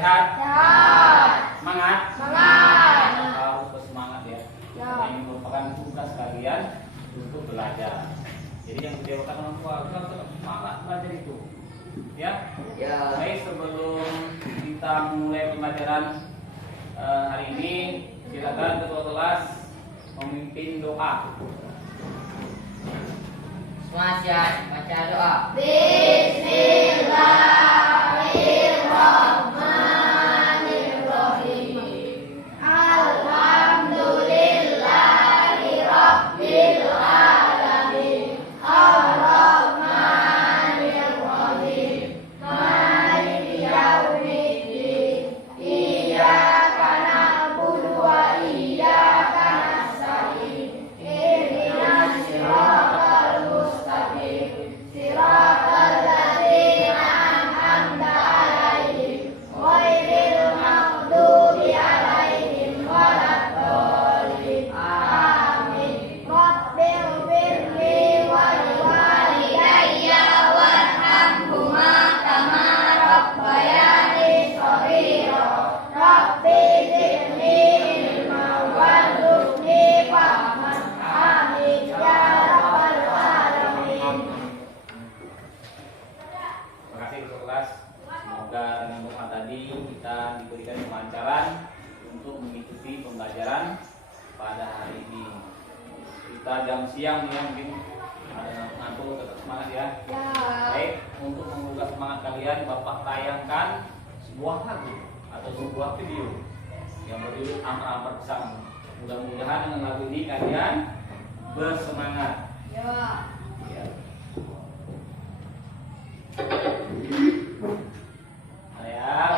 Sehat? Sehat. Semangat? Semangat. Harus bersemangat ya. Ini merupakan tugas kalian untuk belajar. Jadi yang kecewakan orang tua, kita harus semangat belajar itu. Ya? Baik, sebelum kita mulai pembelajaran hari ini, silakan ketua kelas memimpin doa. Semua siap baca doa. Bismillahirrahmanirrahim. Alhamdulillahirabbil alamin. Arrahmanirrahim. Maliki yaumiddin. Iyyaka na'budu wa iyyaka nasta'in. Ihdinas siratal mustaqim. Siratal ladzina an'amta 'alaihim ghairil maghdubi 'alaihim waladdallin. Amin. Rabbil firli wal walidayya warhamhuma kama rabbayani shaghira. Rabbi zidni ilma warzuqni fahman. Amin ya rabbal alamin. Terima kasih ketua kelas. Semoga dengan doa tadi kita diberikan kelancaran untuk mengikuti pembelajaran pada hari ini. Kita jam siang ya, mungkin ada ngantuk, tetap semangat ya. Baik, untuk menggugah semangat kalian, Bapak tayangkan sebuah lagu atau sebuah video yang berjudul Ampar-Ampar Bersama. Mudah-mudahan dengan lagu ini kalian bersemangat. Ya.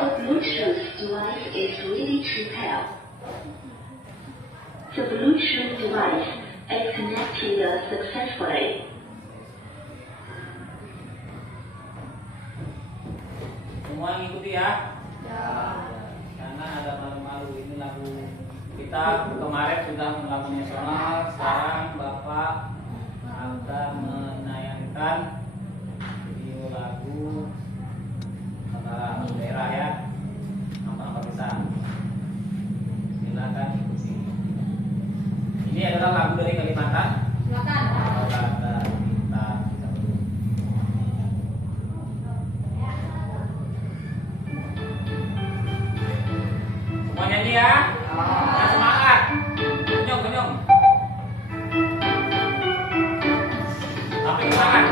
The Bluetooth device is ready to pair. The Bluetooth device is connected successfully. Semua ngikuti ya. Karena ada malu-malu, ini lagu kita kemarin sudah lagu nasional, sekarang Bapak akan menayangkan video lagu antara daerah ya, apa-apa bisa. Silakan ikuti. Ini adalah lagu dari Kalimantan. Silakan. Kata kita bisa dulu. Semua nyanyi ya. Yang semangat. Kenyong. Tapi semangat.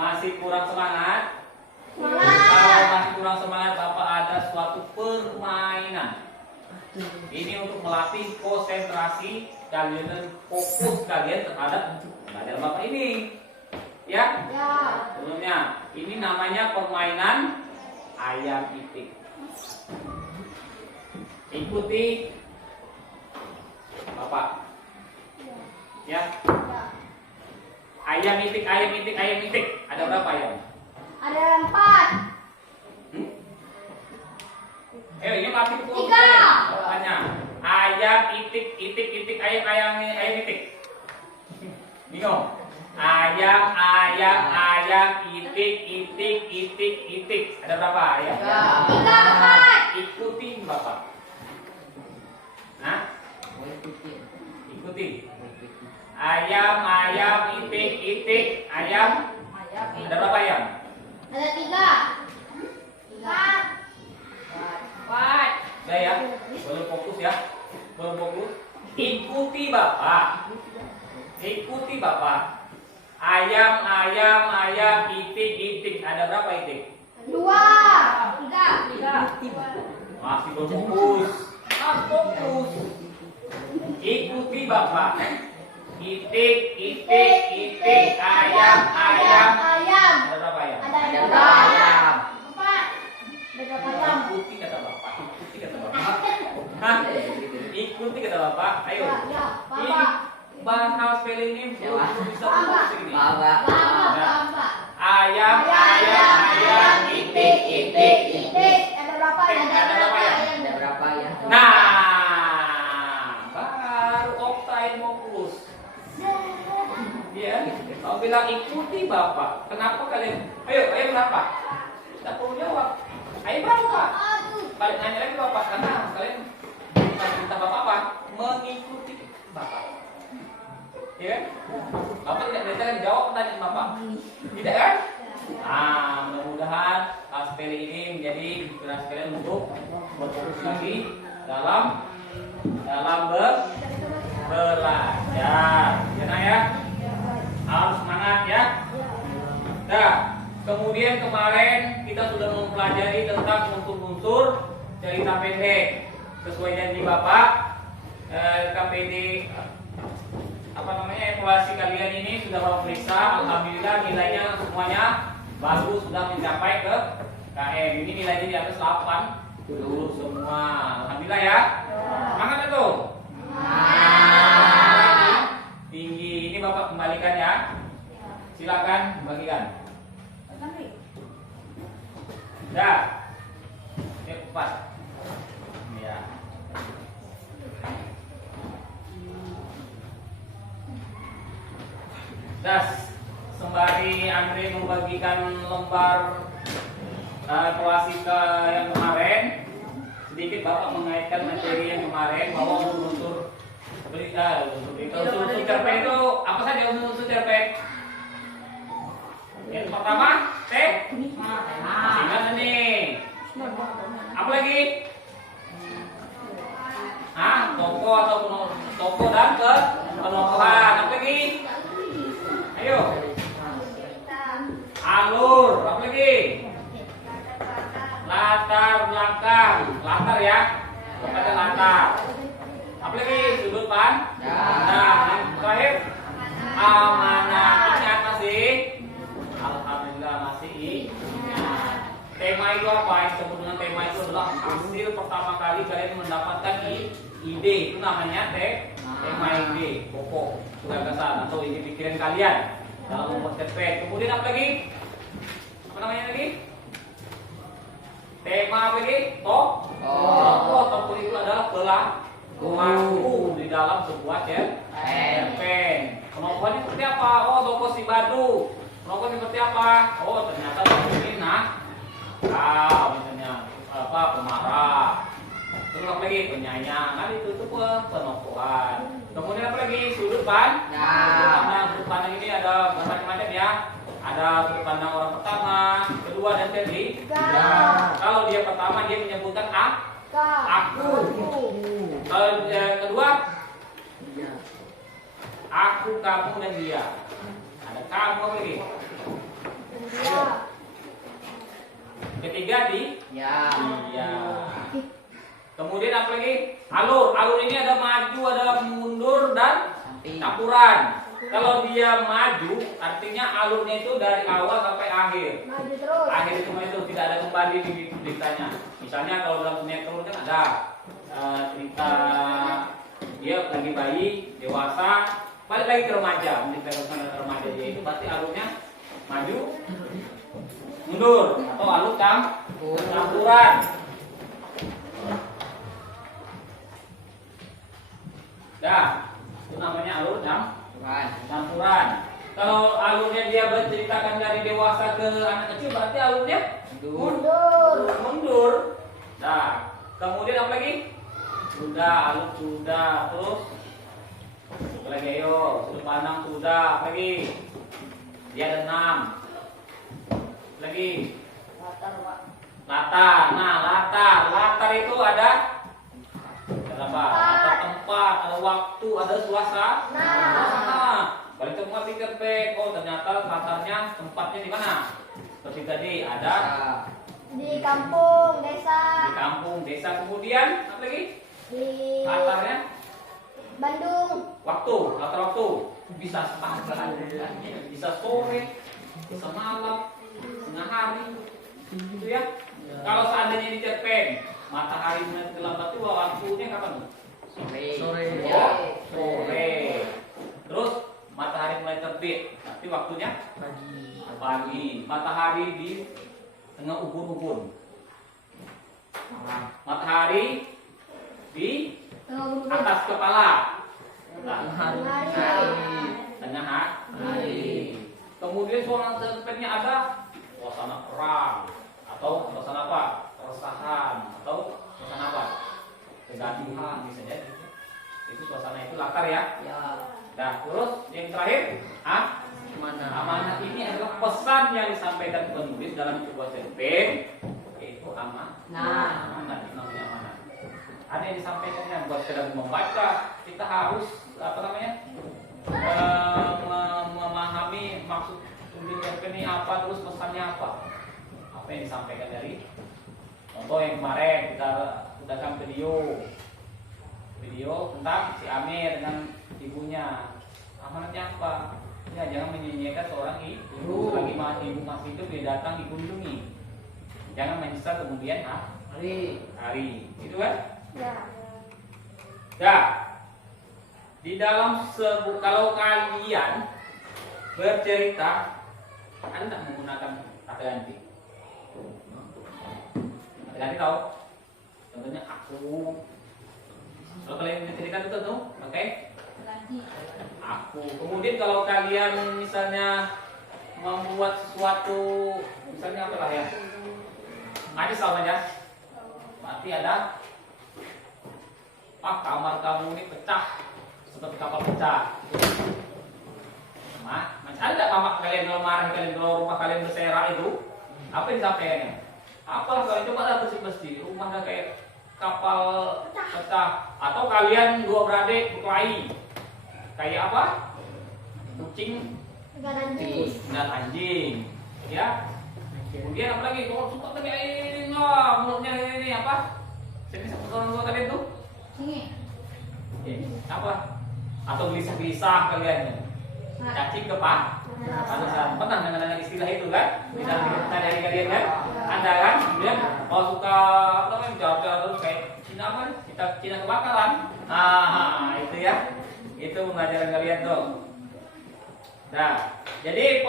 Masih kurang semangat? Semangat. Kalau masih kurang semangat, Bapak ada suatu permainan. Ini untuk melatih konsentrasi kalian dan fokus kalian terhadap pelajaran Bapak ini. Ya? Ya. Sebelumnya, ini namanya permainan ayam itik. Ikuti Bapak. Ya. Ayam itik, ayam itik, ayam itik. Ada berapa ayam? Ada 4. Ini masih betul. 3. Jawabannya ayam itik, itik, itik, ayam, ayam, ayam itik. Bingung? Ayam, ayam, ayam, itik, itik, itik, itik. Ada berapa ayam? 3, 4. Ikuti Bapak. Nah, ikuti. Ayam, ayam, itik, itik, ayam. Ada berapa ayam? Ada 3. 4. Saya ya, belum fokus ya, belum fokus. Ikuti Bapak. Ikuti Bapak. Ayam, ayam, ayam, itik, itik. Ada berapa itik? 2. 3. Masih belum fokus. Harus fokus. Ikuti Bapak. Itik, itik, itik, ayam, ayam. Ayam. Ada berapa ayam? Ada Ada 4. ayam. 4. Ada berapa ayam? Ikuti kata Bapak. Ikuti kata Bapak. Hah? Ikuti kata Bapak. Ayo. Ya, Ini Bapak. bahas spelling ini belum bisa fokus ini. Bapak. Bapak. Ayam, ayam, ayam, itik, itik, itik. Ada berapa ayam? Ada berapa ayam? Ada berapa ya? Nah, baru Okta mau fokus. Ya, kau bilang ikuti Bapak. Kenapa kalian? Ayo, ayo berapa? Tidak perlu jawab. Ayo berapa? Balik nanya lagi Bapak, karena kalian bukan minta Bapak apa? Mengikuti Bapak. Ya, Bapak tidak bisa jawab pertanyaan Bapak. Tidak kan? Nah, mudah-mudahan spelling ini menjadi inspirasi kalian untuk berfokus lagi dalam belajar. Ya, harus semangat ya. Nah, kemudian kemarin kita sudah mempelajari tentang unsur-unsur cerita pendek. Sesuai janji Bapak, KPD evaluasi kalian ini sudah Bapak periksa. Alhamdulillah nilainya semuanya bagus, sudah mencapai ke KM. Ini nilainya di atas 8 lulus semua. Alhamdulillah ya. Semangat itu. Tinggi. Ini Bapak kembalikan ya. Silakan bagikan. Dah. Cepat. Ya. Das, sembari Andre membagikan lembar evaluasi yang kemarin, sedikit Bapak mengaitkan materi yang kemarin bahwa unsur terpek itu apa saja unsur terpek? Yang pertama, T. Ingat nih. Apa lagi? Toko atau toko dan penokohan. Apa lagi? Ayo. Alur. Apa lagi? Latar belakang. Latar ya. Ada latar. Apa lagi? Sudut pandang. Nah, yang terakhir amanah. Ingat masih? Alhamdulillah masih ingat. Tema itu apa? Yang disebut dengan tema itu adalah hasil pertama kali kalian mendapatkan ide. Itu namanya tema ide, pokok gagasan atau ide pikiran kalian dalam membuat TP. Kemudian apa lagi? Apa namanya lagi? Tema apa lagi? Toko itu adalah pelaku di dalam sebuah cerpen. Penokohan itu seperti apa? Toko si Badu. Penokohan seperti apa? Ternyata toko ini misalnya pemarah. Terus apa lagi? Penyanyi. Itu penokohan. Kemudian apa lagi? Sudut pandang. Sudut pandang ini ada macam-macam ya. Ada sudut pandang orang pertama, kedua dan ketiga. Kalau dia pertama dia menyebutkan aku. Kalau kedua aku, kamu dan dia. Ada kamu apa lagi? ketiga Ya. iya. Kemudian apa lagi? Alur. Alur ini ada maju, ada mundur dan Samping. campuran. Kalau dia maju, artinya alurnya itu dari awal sampai akhir. Maju terus. Akhir itu tidak ada kembali di ceritanya. Misalnya kalau dalam sinetron kan ada cerita dia lagi bayi, dewasa, balik lagi ke remaja, menceritakan remaja dia itu berarti alurnya maju, mundur atau alur campuran. Dah, itu namanya alur campuran. Kalau alurnya dia berceritakan dari dewasa ke anak kecil, berarti alurnya mundur. Nah, kemudian apa lagi? Sudah, alur sudah, terus apa lagi? Ayo, sudut pandang sudah, apa lagi? Dia ada 6. Lagi latar. Nah, latar itu ada apa? Ada tempat, ada waktu, ada suasana. Nah, balik semua pikir back. Oh, ternyata latarnya tempatnya di mana? Seperti tadi ada Di kampung, desa. di kampung, desa. Kemudian apa lagi? Di Latarnya Bandung. waktu, latar waktu. Bisa pagi, bisa sore, bisa malam, tengah hari. Gitu ya. Kalau seandainya di cerpen, matahari mulai terlambat itu waktunya kapan? Sore. Oh, sore. Terus matahari mulai terbit, tapi waktunya pagi. Matahari di tengah ubun-ubun. Matahari di atas kepala. Tengah hari. Kemudian suara cerpennya ada suasana perang atau suasana apa? Keresahan atau suasana apa? Kegaduhan misalnya. Itu suasana itu latar ya. Nah, terus yang terakhir, amanah ini adalah pesan yang disampaikan penulis dalam sebuah cerpen, yaitu amanah. Amanah itu namanya amanah. Ada yang disampaikannya buat sekedar membaca, kita harus memahami maksud tulis cerpen ini apa, terus pesannya apa. Apa yang disampaikan dari contoh yang kemarin kita udahkan video tentang si Amir dengan ibunya. Amanatnya apa? Ya, jangan menyia-nyiakan seorang ibu selagi ibu masih hidup dia datang dikunjungi. Jangan menyesal kemudian hari. Gitu kan? Ya. Ya. Di dalam kalau kalian bercerita, Anda menggunakan kata ganti. Kata ganti tahu? Contohnya aku. Kalau kalian bercerita itu tuh, oke? Aku. Kemudian kalau kalian misalnya membuat sesuatu, misalnya apa lah ya? Ada saja. Berarti ada kamar kamu ini pecah seperti kapal pecah. Ada kamar kalian kalau marah, kalian kalau rumah kalian berserak itu, apa yang disampaikannya? Apalah kalian coba lah bersih-bersih rumahnya kayak kapal pecah. Atau kalian dua beradik berkelahi. Kayak apa? Kucing Dan anjing. Ya. Kemudian apa lagi? Kalau suka tadi ini mulutnya ini apa? Sini orang tua tadi itu? Apa? Atau gelisah-gelisah kalian? Cacing kepala. Pernah dengar istilah itu kan? Bisa kita dari kalian kan? Anda kan? Kemudian kalau suka apa namanya? Jawab terus kayak Cina apa? Cina kebakaran. Itu ya. Itu pembelajaran kalian tuh. Nah, jadi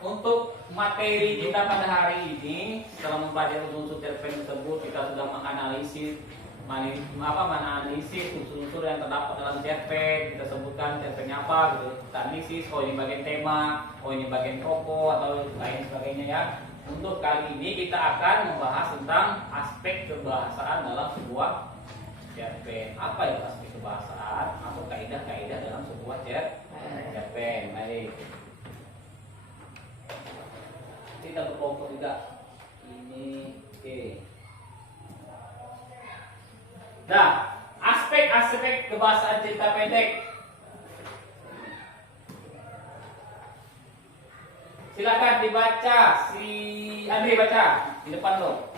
untuk materi kita pada hari ini setelah mempelajari unsur cerpen tersebut, kita sudah menganalisis unsur-unsur yang terdapat dalam cerpen. Kita sebutkan cerpennya apa gitu. Kita analisis, oh ini bagian tema, oh ini bagian tokoh atau lain sebagainya ya. Untuk kali ini kita akan membahas tentang aspek kebahasaan dalam sebuah cerpen. Apa itu aspek kebahasaan atau kaidah-kaidah dalam sebuah cerpen? Baik. Kita berkelompok juga. Ini oke. Nah, aspek-aspek kebahasaan cerita pendek. Silakan dibaca, si Andri baca. Di depan lo.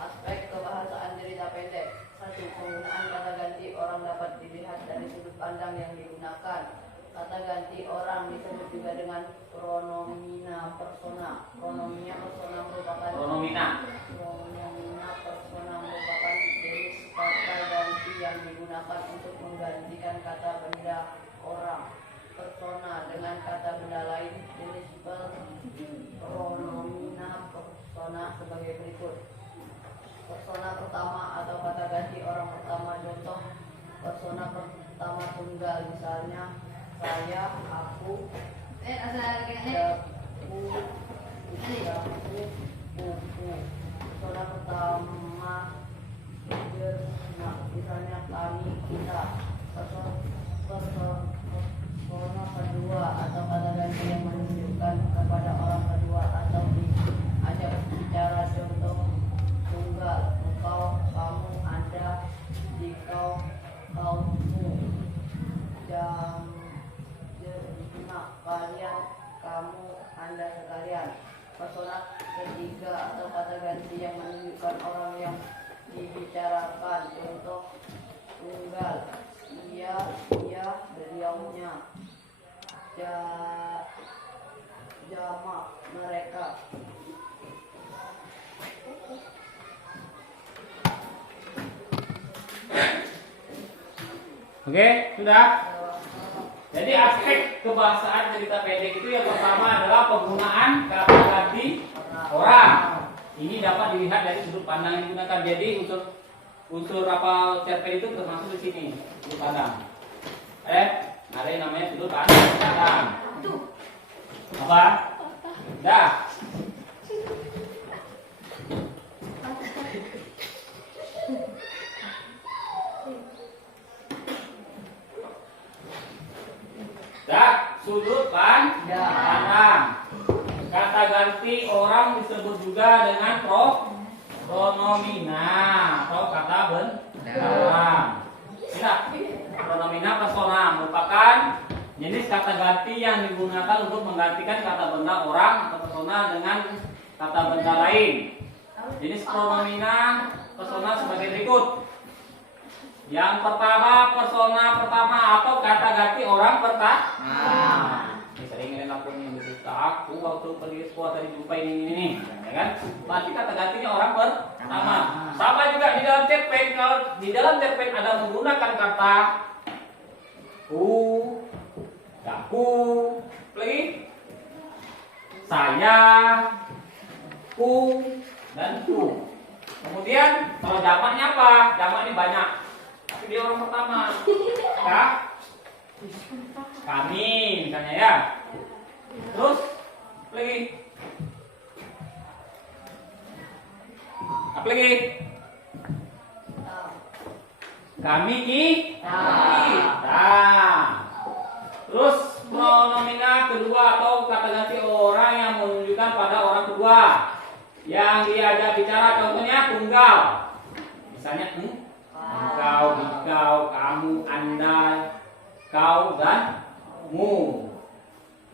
Aspek kebahasaan cerita pendek. 1. Penggunaan kata ganti orang dapat dilihat dari sudut pandang yang digunakan. Kata ganti orang disebut juga dengan pronomina persona. Pronomina persona merupakan jenis kata ganti yang digunakan untuk menggantikan kata benda orang. Persona dengan kata benda lain jenis pronomina persona sebagai berikut. Persona pertama atau kata ganti orang pertama. Contoh persona pertama tunggal, misalnya saya, aku, buku. Persona pertama misalnya kami, kita. Persona kedua atau kata ganti yang menunjukkan kepada orang kedua atau diajak bicara. Contoh tunggal, engkau, kamu, anda, dikau, kaumu. Kalian, kamu, anda sekalian. Persona ketiga atau kata ganti yang menunjukkan orang yang dibicarakan. Contoh tunggal, ia, beliaunya. Jamak, mereka. Oke, sudah. Jadi aspek kebahasaan cerita pendek itu yang pertama adalah penggunaan kata ganti orang. Ini dapat dilihat dari sudut pandang yang digunakan. Jadi unsur apa cerpen itu termasuk di sini, sudut pandang. Ada yang namanya sudut pandang. Apa? Dah. Sudut pandang. Kata ganti orang disebut juga dengan pronomina atau kata benda. Tidak. Pronomina persona merupakan jenis kata ganti yang digunakan untuk menggantikan kata benda orang atau persona dengan kata benda lain. Jenis pronomina persona sebagai berikut. Yang pertama, persona pertama atau kata ganti orang pertama. Ini sering ngeliat aku nih, begitu aku waktu pergi ke sekolah tadi jumpa ini, ya kan? Berarti kata gantinya orang pertama. Sama juga di dalam cerpen, kalau di dalam cerpen ada menggunakan kata ku, aku, lagi saya, ku, dan ku. Kemudian kalau jamaknya apa? Jamak ini banyak. Tapi dia orang pertama. Kami misalnya ya. Terus lagi. Apa lagi? Kami kita. Terus pronomina kedua atau kata ganti orang yang menunjukkan pada orang kedua yang diajak bicara, contohnya tunggal. Misalnya engkau, dikau, kamu, anda, kau, dan mu.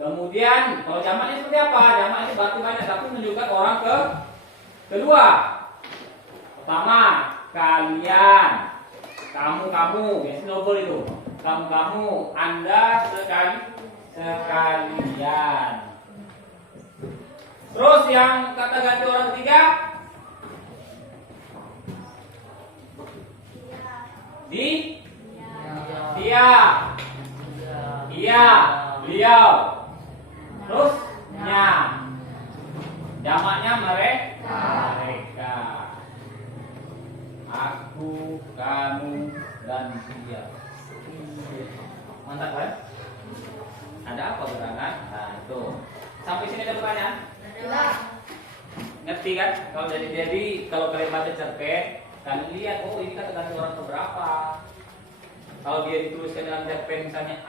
Kemudian kalau jamaknya seperti apa? Jamaknya berarti banyak, tapi menunjukkan orang kedua. Pertama, kalian, kamu, biasanya double itu. Kamu, anda, sekalian. Terus yang kata ganti orang ketiga, dia, iya, beliau. Terus nya, jamaknya mereka. Aku, kamu, dan dia. Mantap kan? Ada apa gerangan? Nah itu. Sampai sini ada pertanyaan? Ngerti kan? Kalau jadi kalau kalian baca cerpen, kalian lihat oh ini kata ganti orang keberapa. Kalau dia dituliskan dalam cerpen misalnya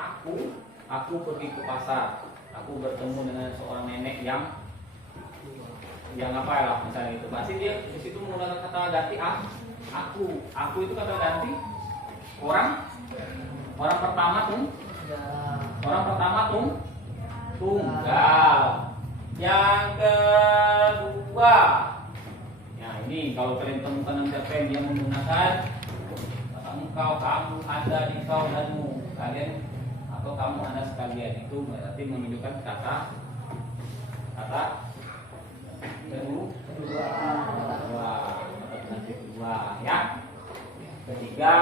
aku pergi ke pasar, aku bertemu dengan seorang nenek yang apa ya misalnya itu. Pasti dia di situ menggunakan kata ganti aku itu kata ganti orang pertama tunggal. Yang kedua ini kalau kalian temukan dalam cerpen dia menggunakan kata engkau, kamu, anda, dikau, danmu, kalian atau kamu, anda sekalian, itu berarti menunjukkan kata kedua ya. Ketiga,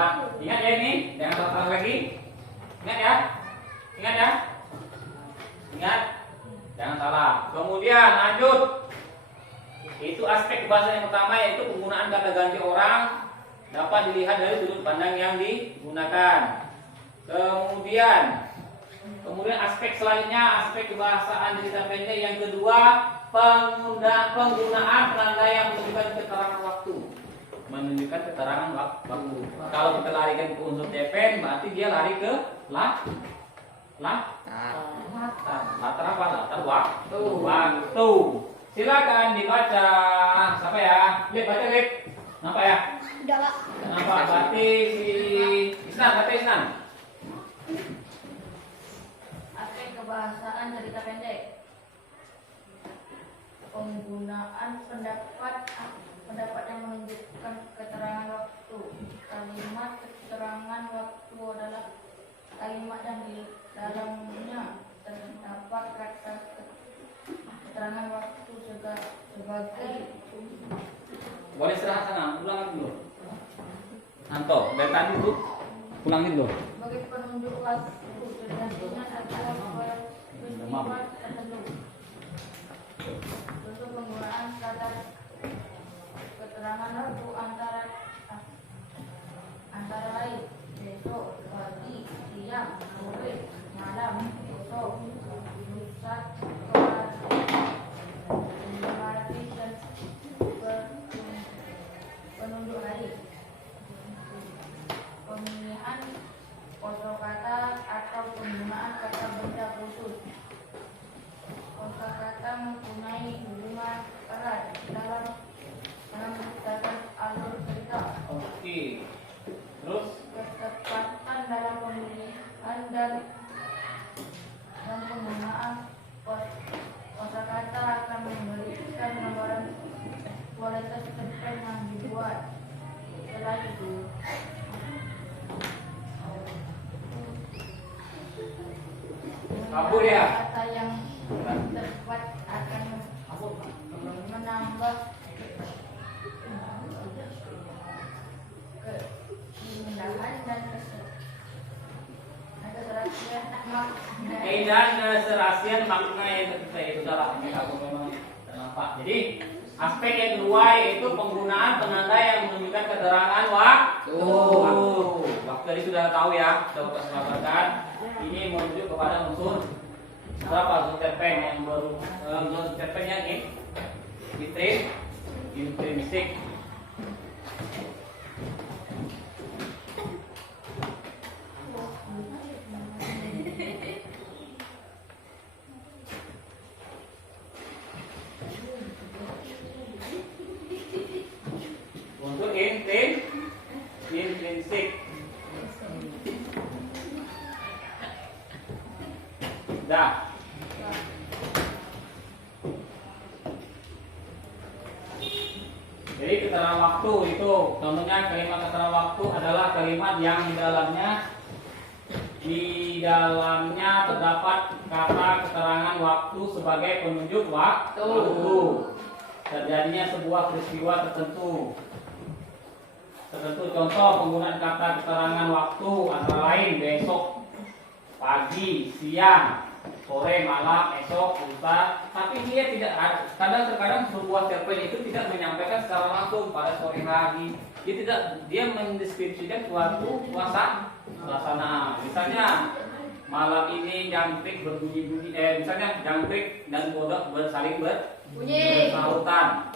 ingat ya ini, jangan salah lagi. Ingat ya, jangan salah. Kemudian lanjut, itu aspek bahasa yang pertama yaitu penggunaan kata ganti orang dapat dilihat dari sudut pandang yang digunakan. Kemudian aspek selanjutnya, aspek kebahasaan cerita pendek yang kedua, penggunaan penanda yang menunjukkan keterangan waktu. Menunjukkan keterangan waktu. Kalau kita larikan ke unsur cerpen, berarti dia lari ke latar apa? Latar waktu. Silakan dibaca. Siapa ya? Lip, baca Lip. Nampak ya? Udah, Pak. Nampak, berarti si Isnan. Aspek kebahasaan cerita pendek. Penggunaan pendapat yang menunjukkan keterangan waktu. Kalimat keterangan waktu adalah kalimat yang di dalamnya terdapat kata keterangan waktu sebagai Boleh istirahat sana, ulang lagi dulu. Nanto, dari tadi tuh ulangin dulu. sebagai penunjuk waktu tergantungan atau peristiwa tertentu. Untuk penggunaan kata keterangan waktu antara lain besok, pagi, siang, sore, malam, besok, lusa, hari dan penunjuk hari. Pemilihan kosakata atau penggunaan kata benda khusus. Kosakata mempunyai hubungan erat dalam menciptakan alur cerita. Oke. Terus Ketepatan dalam pemilihan dan penggunaan kosakata akan memberikan gambaran kualitas cerpen yang dibuat. Setelah itu, kabur ya. kata yang tepat akan menambah keindahan dan keserasian makna. Dan keserasian makna yang ketiga itu adalah ini aku memang nampak. Jadi aspek yang kedua yaitu penggunaan penanda yang menunjukkan keterangan waktu. Waktu tadi sudah tahu ya, sudah kita sepakat. Ini merujuk kepada unsur berapa unsur cerpen yang baru unsur cerpen yang intrinsik. Untuk intrinsik. Dah. Jadi keterangan waktu itu, contohnya kalimat keterangan waktu adalah kalimat yang di dalamnya terdapat kata keterangan waktu sebagai penunjuk waktu. Terjadinya sebuah peristiwa tertentu. Contoh penggunaan kata keterangan waktu antara lain besok, pagi, siang, sore, malam, esok, lusa. Tapi dia tidak, kadang-kadang sebuah cerpen itu tidak menyampaikan secara langsung pada sore hari. Dia mendeskripsikan suatu suasana. Misalnya malam ini jangkrik berbunyi-bunyi, misalnya jangkrik dan kodok saling bersahutan.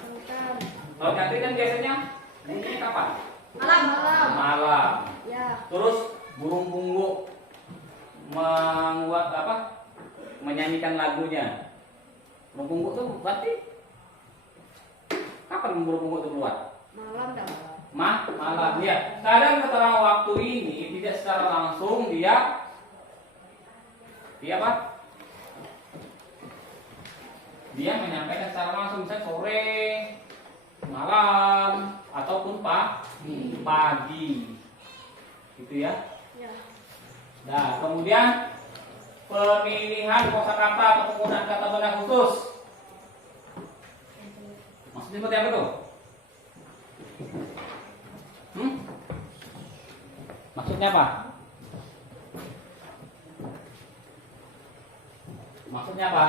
Kalau jangkrik kan biasanya bunyinya kapan? Malam. Ya. Terus burung bungu menyanyikan lagunya. Burung bungu itu berarti kapan burung bungu itu keluar? Malam dah. Malam ya. Kadang keterangan waktu ini tidak secara langsung dia apa? Dia menyampaikan secara langsung, misalnya sore malam ataupun pagi. Gitu ya. Ya. Nah, kemudian pemilihan kosakata atau penggunaan kata benda khusus. Maksudnya seperti apa tuh? Maksudnya apa? Maksudnya apa?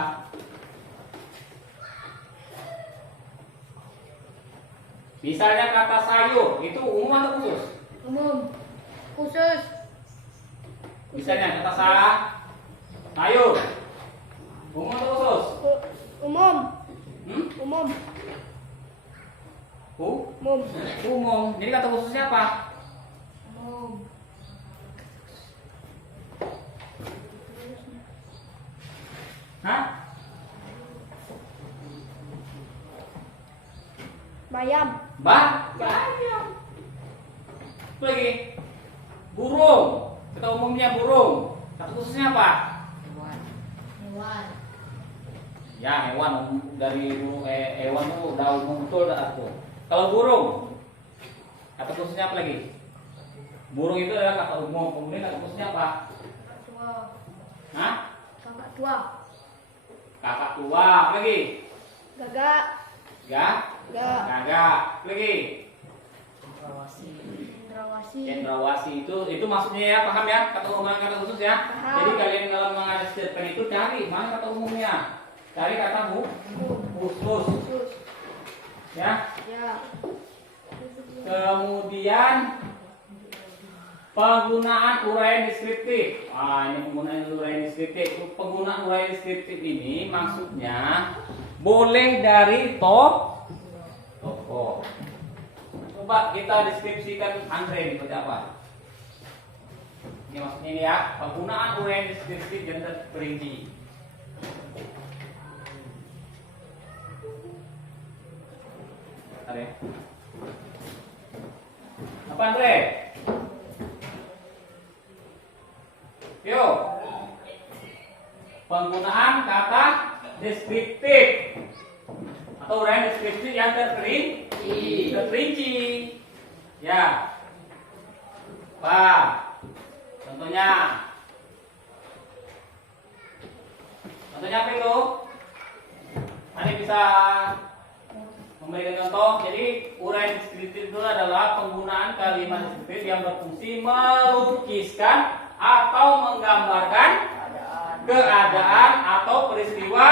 Misalnya kata sayur itu umum atau khusus? Umum. Khusus. Misalnya kata sayur umum atau khusus? Umum. Hmm? Umum. Umum. Umum. Jadi kata khususnya apa? Umum. Hah? Bayam. Bayam. Apa lagi? Burung. Kata umumnya burung. Kata khususnya apa? Hewan. Ya, hewan dari burung hewan itu udah umum betul dah aku. Kalau burung, kata khususnya apa lagi? Burung itu adalah kata umum. Kemudian kata khususnya apa? Kakak tua. Hah? Kakak tua. Kakak tua. Apa lagi? Gagak. Gak? Gak. Gagak. Apa lagi? Cendrawasih. Cendrawasih itu maksudnya ya, paham ya? Kata umum dan kata khusus ya. Paham. Jadi kalian dalam mengadaptasikan itu cari mana kata umumnya. Cari kata khusus. Khusus. Ya. Ya. Kemudian penggunaan uraian deskriptif. Ini penggunaan uraian deskriptif. Penggunaan uraian deskriptif ini maksudnya boleh dari tokoh. Coba kita deskripsikan Andre ini seperti apa. Ini maksudnya ini ya, penggunaan uraian deskriptif dan terperinci. Ada. Apa Andre? Yo. Penggunaan kata deskriptif atau uraian deskriptif yang terperinci. Ya. Apa? Contohnya apa itu? Anda bisa memberikan contoh. Jadi uraian deskriptif itu adalah penggunaan kalimat deskriptif yang berfungsi melukiskan atau menggambarkan keadaan atau peristiwa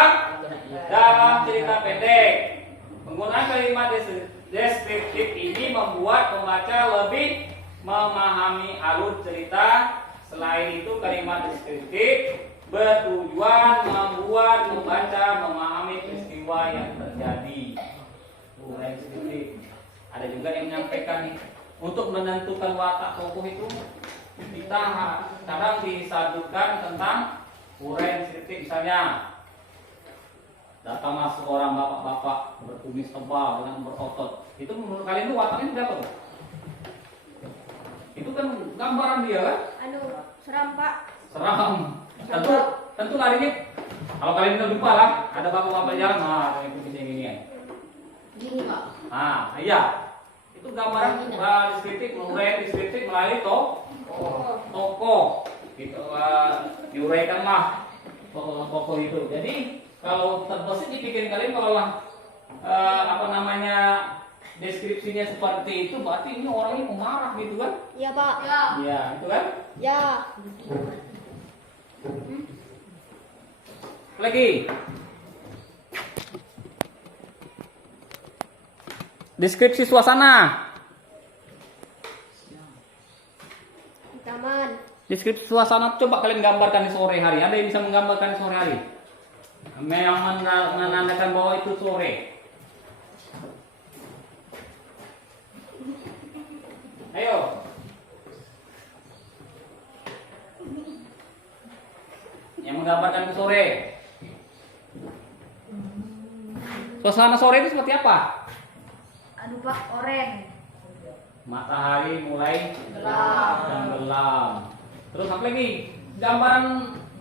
dalam cerita pendek. Penggunaan kalimat deskriptif ini membuat pembaca lebih memahami alur cerita. Selain itu, kalimat deskriptif bertujuan membuat pembaca memahami peristiwa yang terjadi. Uraian deskriptif. Ada juga yang menyampaikan nih, untuk menentukan watak tokoh itu kita kadang disadukan tentang uraian deskriptif. Misalnya datanglah seorang bapak-bapak berkumis tebal dengan berotot. Itu menurut kalian itu wataknya seperti apa tuh? Itu kan gambaran dia kan? Seram Pak. Seram. Tentu larinya. Kalau kalian udah lupa lah, ada bapak-bapak jalan, yang kumis yang gini ya. Gini Pak. Iya. Itu gambaran deskriptif, uraian deskriptif melalui tokoh. Gitu, diuraikanlah tokoh itu. Jadi kalau terbesit di pikiran kalian kalau deskripsinya seperti itu, berarti ini orangnya pemarah gitu kan? Iya Pak. Ya. Iya, itu kan? Ya. Lagi. Deskripsi suasana. Di taman. Deskripsi suasana, coba kalian gambarkan di sore hari. Ada yang bisa menggambarkan di sore hari? Yang menandakan bahwa itu sore. Ayo. Yang menggambarkan itu sore. Suasana sore itu seperti apa? Aduh Pak, oranye. Matahari mulai Gelap. tenggelam. Terus apa lagi? Gambaran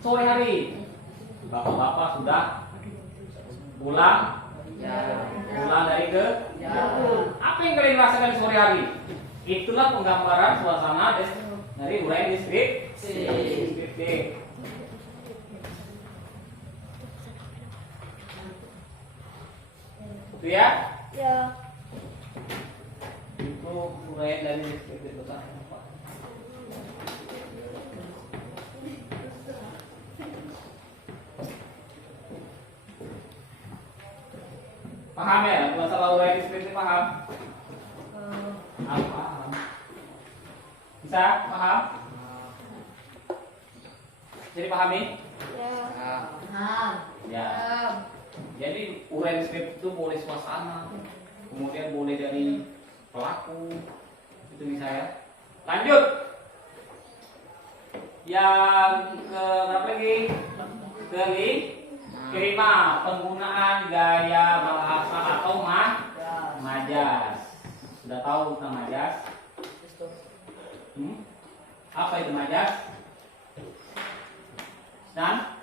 sore hari. Bapak-bapak sudah pulang Pulang dari ke Jalan. apa yang kalian rasakan di sore hari? Itulah penggambaran suasana dari uraian deskriptif. Itu ya? Ya. Itu uraian dari deskriptif besar. Paham ya? Masalah uraian deskriptif paham? Paham. Bisa? Paham? Jadi pahami? Ya. Ya. Jadi uraian deskriptif itu boleh suasana, kemudian boleh dari pelaku, itu bisa ya. Lanjut. Yang ke berapa lagi? Kelima, penggunaan gaya bahasa atau majas. Sudah tahu tentang majas? Apa itu majas? Dan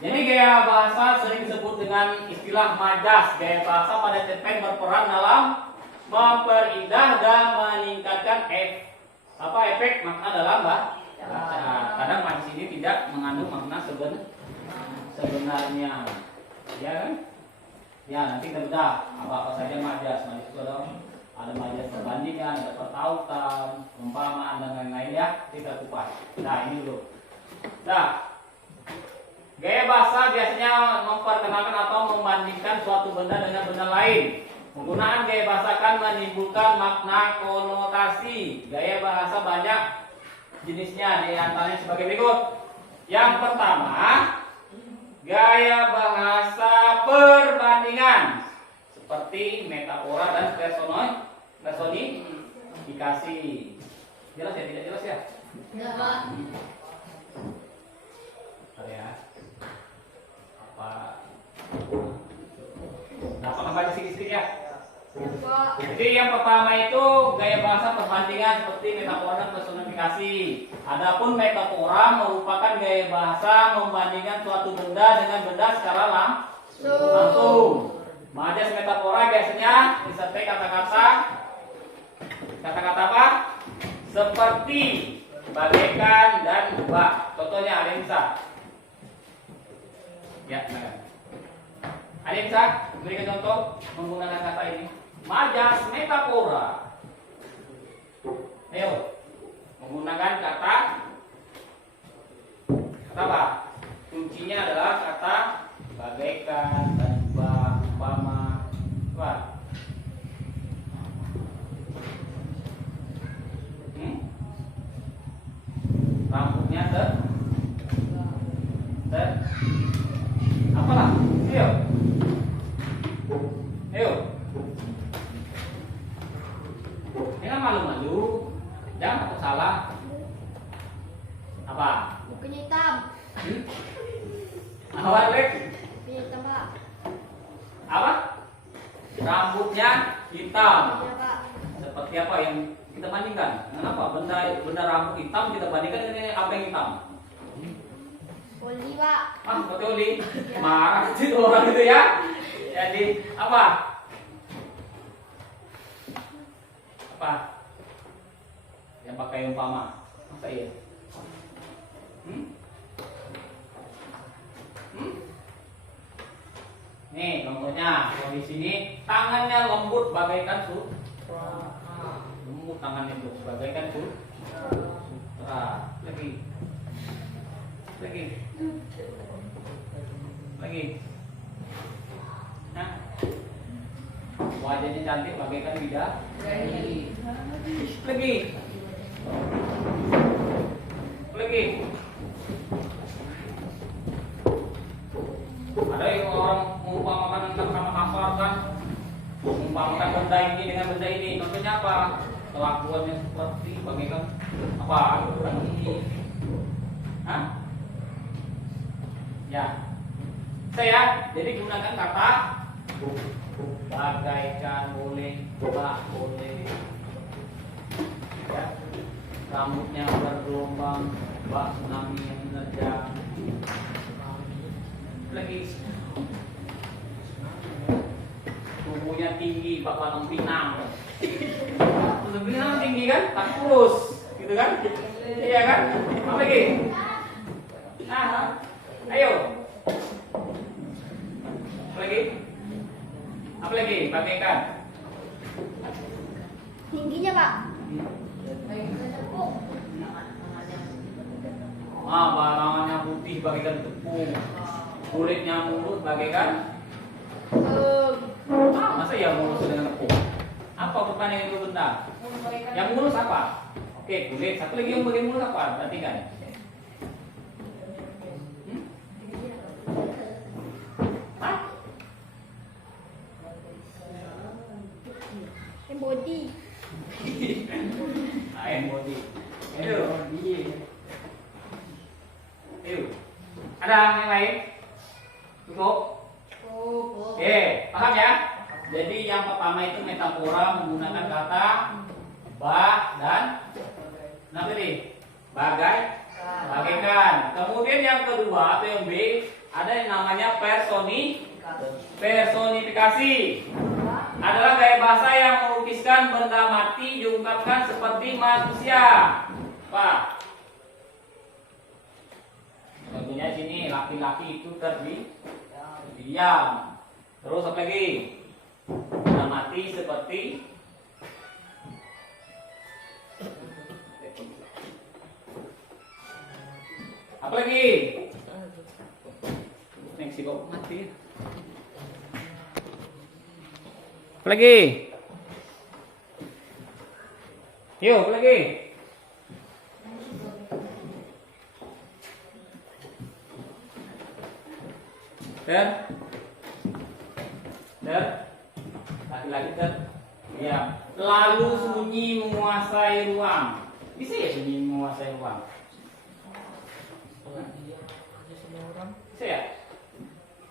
jadi gaya bahasa sering disebut dengan istilah majas. Gaya bahasa pada cerpen berperan dalam memperindah dan meningkatkan efek makna dalam bacaan. Kadang majas ini tidak mengandung makna sebenarnya, ya kan? Ya, nanti kita bedah apa saja majas. Majas itu ada majas perbandingan, ada pertautan, perumpamaan dan lain-lain ya. Kita kupas. Nah, ini dulu. Nah, gaya bahasa biasanya memperkenalkan atau membandingkan suatu benda dengan benda lain. Penggunaan gaya bahasa akan menimbulkan makna konotasi. Gaya bahasa banyak jenisnya, di antaranya sebagai berikut. Yang pertama, gaya bahasa perbandingan seperti metafora dan personifikasi. Jelas ya? Tidak jelas ya? Ya. Apa? Nah, pernah baca sedikit ya? Jadi yang pertama itu gaya bahasa perbandingan seperti metafora dan personifikasi. Adapun metafora merupakan gaya bahasa membandingkan suatu benda dengan benda secara langsung. Majas metafora biasanya disertai kata-kata apa? Seperti, bagaikan, dan ubah. Contohnya ada yang bisa. Ya, ada yang bisa berikan contoh menggunakan kata ini? Majas metafora. Ayo, menggunakan kata apa? Kuncinya adalah kata bagaikan dan ubah, umpama. Apa? Rambutnya apalah? Ayo. Jangan malu-malu. Jangan takut salah. Apa? Bukunya hitam. Apa, Lek? Bukunya hitam, Pak. Apa? Rambutnya hitam. Iya, Pak. Seperti apa yang kita bandingkan? Kenapa? Benda rambut hitam kita bandingkan dengan apa yang hitam? Oli, Pak. Seperti oli. Marah itu orang itu ya. Jadi apa? Apa? Yang pakai umpama. Masa iya? Nih contohnya, kalau di sini tangannya lembut bagaikan lembut tangannya itu bagaikan lagi. Nah, wajahnya cantik bagaikan bidadari. Lagi. Ada yang orang mengumpamakan sama kasar kan, mengumpamakan benda ini dengan benda ini. Contohnya apa? Kelakuannya seperti bagaikan apa? Ini. Hah? Ya. Saya jadi gunakan kata bagaikan boleh, bak boleh. Ya. Rambutnya bergelombang, bak tsunami yang menerjang. Lagi. yang tinggi, bakalan pinang. Terus pinang tinggi kan, tak kurus, gitu kan? Iya kan? Apa lagi? Nah, ayo. Apa lagi? Apa lagi? Bagaikan. Tingginya, Pak. Barangannya putih bagaikan tepung, kulitnya mulus bagaikan. Masa ya mulus dengan tepung? Apa pertanyaan itu benda? Yang mulus apa? Oke, kulit. Satu lagi yang bagian mulus apa? Perhatikan. Hah? Body. Body. Ayo. Ada yang lain? Cukup? Oke, paham ya? Jadi yang pertama itu metafora menggunakan kata dan bagaikan. Kemudian yang kedua atau yang B ada yang namanya personifikasi. Adalah gaya bahasa yang melukiskan benda mati diungkapkan seperti manusia. Pak. Tentunya sini laki-laki itu terdiam. Terus apa lagi? Benda mati seperti apa lagi? Next kok mati. Apa lagi? Yuk, apa lagi? Laki-laki ya. Lalu sunyi menguasai ruang. Bisa ya sunyi menguasai ruang? Bisa ya?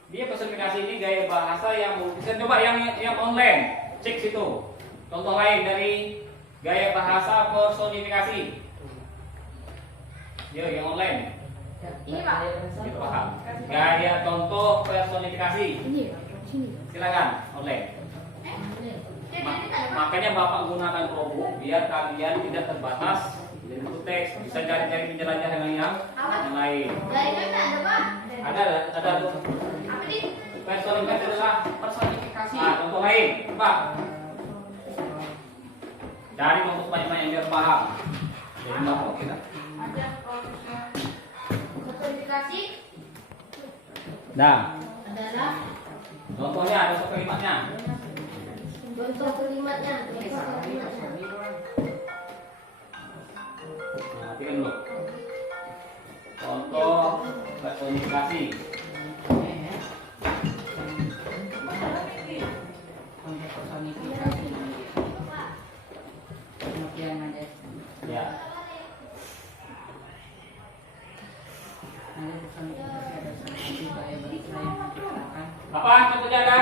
Dia personifikasi ini gaya bahasa yang melukiskan. Coba yang online, cek situ. Contoh lain dari gaya bahasa personifikasi. Yo, yang online. Ini, Pak. Itu paham. Gaya contoh personifikasi. Ini, sini. Silakan online. Makanya Bapak gunakan Chromebook biar kalian tidak terbatas bentuk teks, bisa cari-cari menjelajah dengan yang lain. Ada tuh. Personifikasi. Contoh lain, Pak. Cari fokus banyak-banyak biar paham. Jadi Bapak kita. Personifikasi Dah. adalah Contohnya ada kalimatnya. contoh kalimatnya. Perhatikan dulu. Contoh personifikasi. Ya. Apa contohnya ada?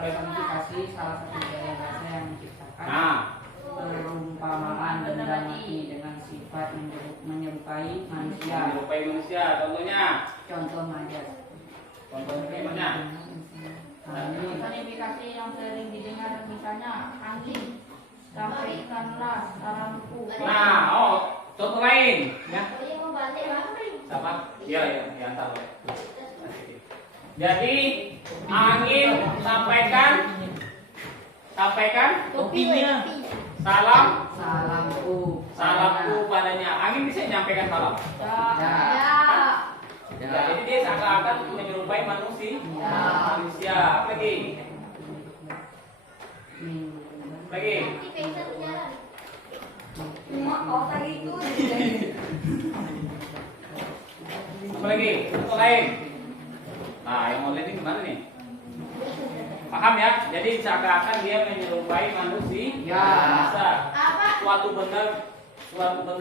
Personifikasi salah satu gaya bahasa yang menciptakan perumpamaan benda mati dengan sifat menyerupai manusia. Menyerupai manusia. Contohnya? Contoh majas. Contoh kalimatnya. Personifikasi yang sering didengar misalnya angin, sampaikanlah salamku. Contoh lain, ya. Ini mau balik, Pak. Siapa? Iya, antar. Jadi angin sampaikan Topinya. Salamku padanya. Angin bisa menyampaikan salam. Jadi dia seakan-akan menyerupai manusia. Apa lagi? Apa lagi? Contoh lain. Nah, yang online ini gimana nih? Paham ya? Jadi seakan-akan dia menyerupai manusia. Masa suatu benda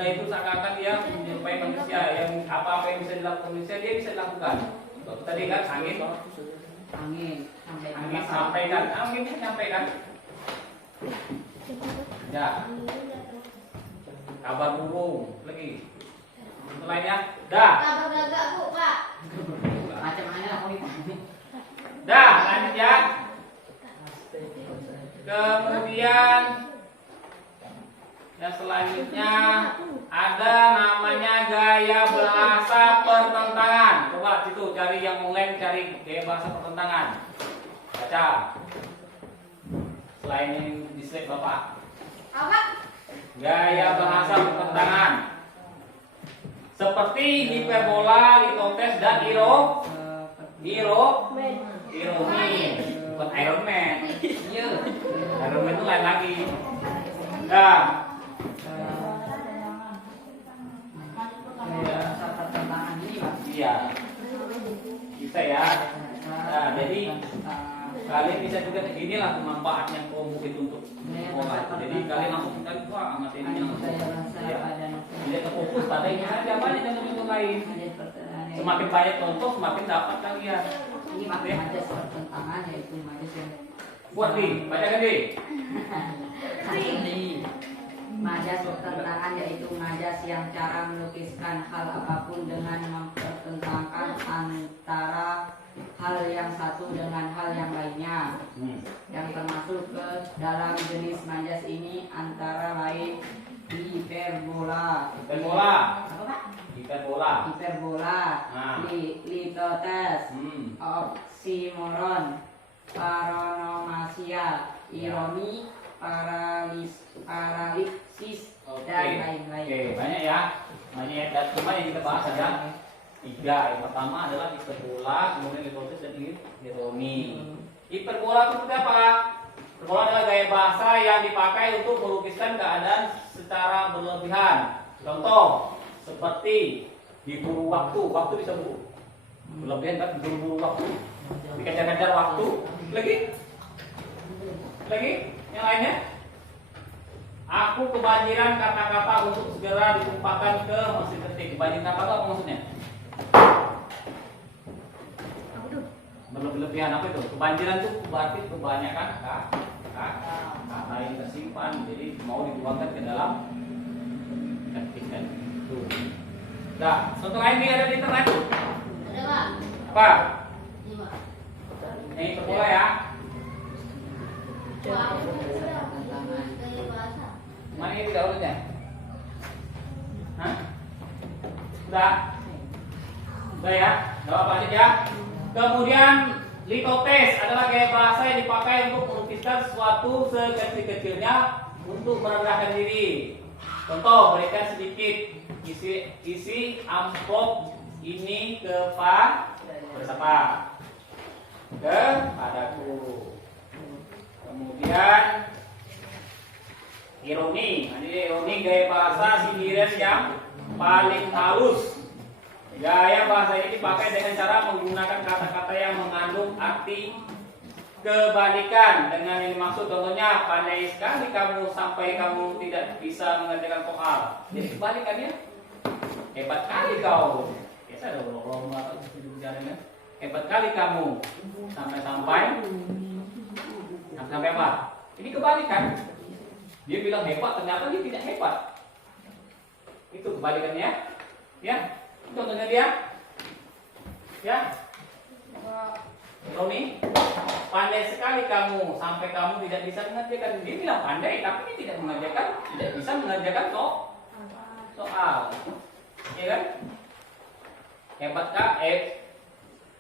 itu seakan-akan dia menyerupai manusia. Yang apa-apa yang bisa dilakukan manusia dia bisa dilakukan. Tadi kan angin sampaikan. Angin bisa menyampaikan. Ya. Kabar burung lagi. Contoh lainnya. Dah. Kabar gagak, Bu, Pak. macam-macam. Dah, lanjut ya. Kemudian yang selanjutnya ada namanya gaya bahasa pertentangan. Coba situ cari yang online, cari gaya bahasa pertentangan. Baca. Selain yang di slide Bapak. Apa? Gaya bahasa pertentangan. Seperti hiperbola, litotes dan ironi. Bukan Iron Man. Iya. Iron Man itu lain lagi. Nah, Bahasa pertentangan ini Pak. iya. Bisa ya. Nah, jadi kalian bisa juga inilah manfaatnya kelompok itu untuk sekolah. Jadi kalian langsung kan wah materinya langsung. Ya. Tidak terfokus pada ini saja, banyak contoh lain. Semakin banyak contoh, semakin dapat kalian. Ini pakai majas pertentangan yaitu majas yang Buat di, bacakan di. ini majas pertentangan yaitu majas yang cara melukiskan hal apapun dengan mempertentangkan antara hal yang satu dengan hal yang lainnya. Yang termasuk ke dalam jenis majas ini antara lain hiperbola, Hiperbola. apa Pak? Hiperbola. Hiperbola, Nah. litotes, Hmm. oksimoron, paronomasia, ironi, paralipsis, dan Oke, lain-lain. banyak ya. Banyak dan cuma yang kita bahas ada 3. Yang pertama adalah hiperbola, kemudian litotes dan ironi. Hiperbola itu seperti apa? Hiperbola adalah gaya bahasa yang dipakai untuk melukiskan keadaan secara berlebihan. Contoh seperti diburu waktu, waktu bisa buru. Berlebihan kan diburu waktu, dikejar-kejar waktu. Lagi, yang lainnya. Aku kebanjiran kata-kata untuk segera ditumpahkan ke mesin ketik. Kebanjiran kata-kata apa maksudnya? Berlebihan apa itu? Kebanjiran itu berarti kebanyakan kata yang tersimpan, jadi mau dituangkan ke dalam ketikan itu. Nah, contoh lain nih ada di internet. Ada Pak? Apa? Ini Pak. Ini hiperbola ya. Wah, aku sudah gaya bahasa. Mana ini tidak urutnya? Hah? Sudah? Sudah ya? Gak apa-apa aja ya. Kemudian litotes adalah gaya bahasa yang dipakai untuk melukiskan sesuatu sekecil-kecilnya untuk merendahkan diri. Contoh, berikan sedikit isi amplop ini bersama kepadaku. Kemudian ironi. Ini ironi gaya bahasa sindiran yang paling halus. Gaya bahasa ini dipakai dengan cara menggunakan kata-kata yang mengandung arti kebalikan dengan yang dimaksud. Contohnya, pandai sekali kamu sampai kamu tidak bisa mengerjakan soal. Jadi kebalikannya, hebat kali kau. Biasa ada orang atau bicaranya. Hebat kali kamu sampai apa? Ini kebalikan. Dia bilang hebat, ternyata dia tidak hebat. Itu kebalikannya, ya. Contohnya dia, ya, Roni, pandai sekali kamu sampai kamu tidak bisa mengerjakan. Dia bilang pandai, tapi dia tidak mengerjakan, tidak bisa mengerjakan soal, ya kan? Hebat kak,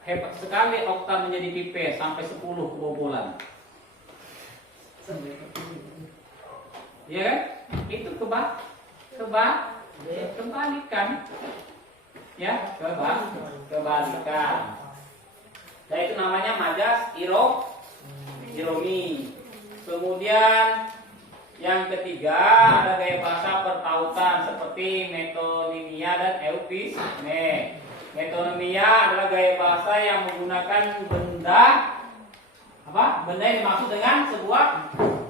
hebat sekali Okta menjadi pipe sampai 10 kebobolan. Ya kan? Itu kebalikan. Ya, kebalikan. Nah, itu namanya majas ironi. Kemudian yang ketiga ada gaya bahasa pertautan seperti metonimia dan eufisme. Metonimia adalah gaya bahasa yang menggunakan benda yang dimaksud dengan sebuah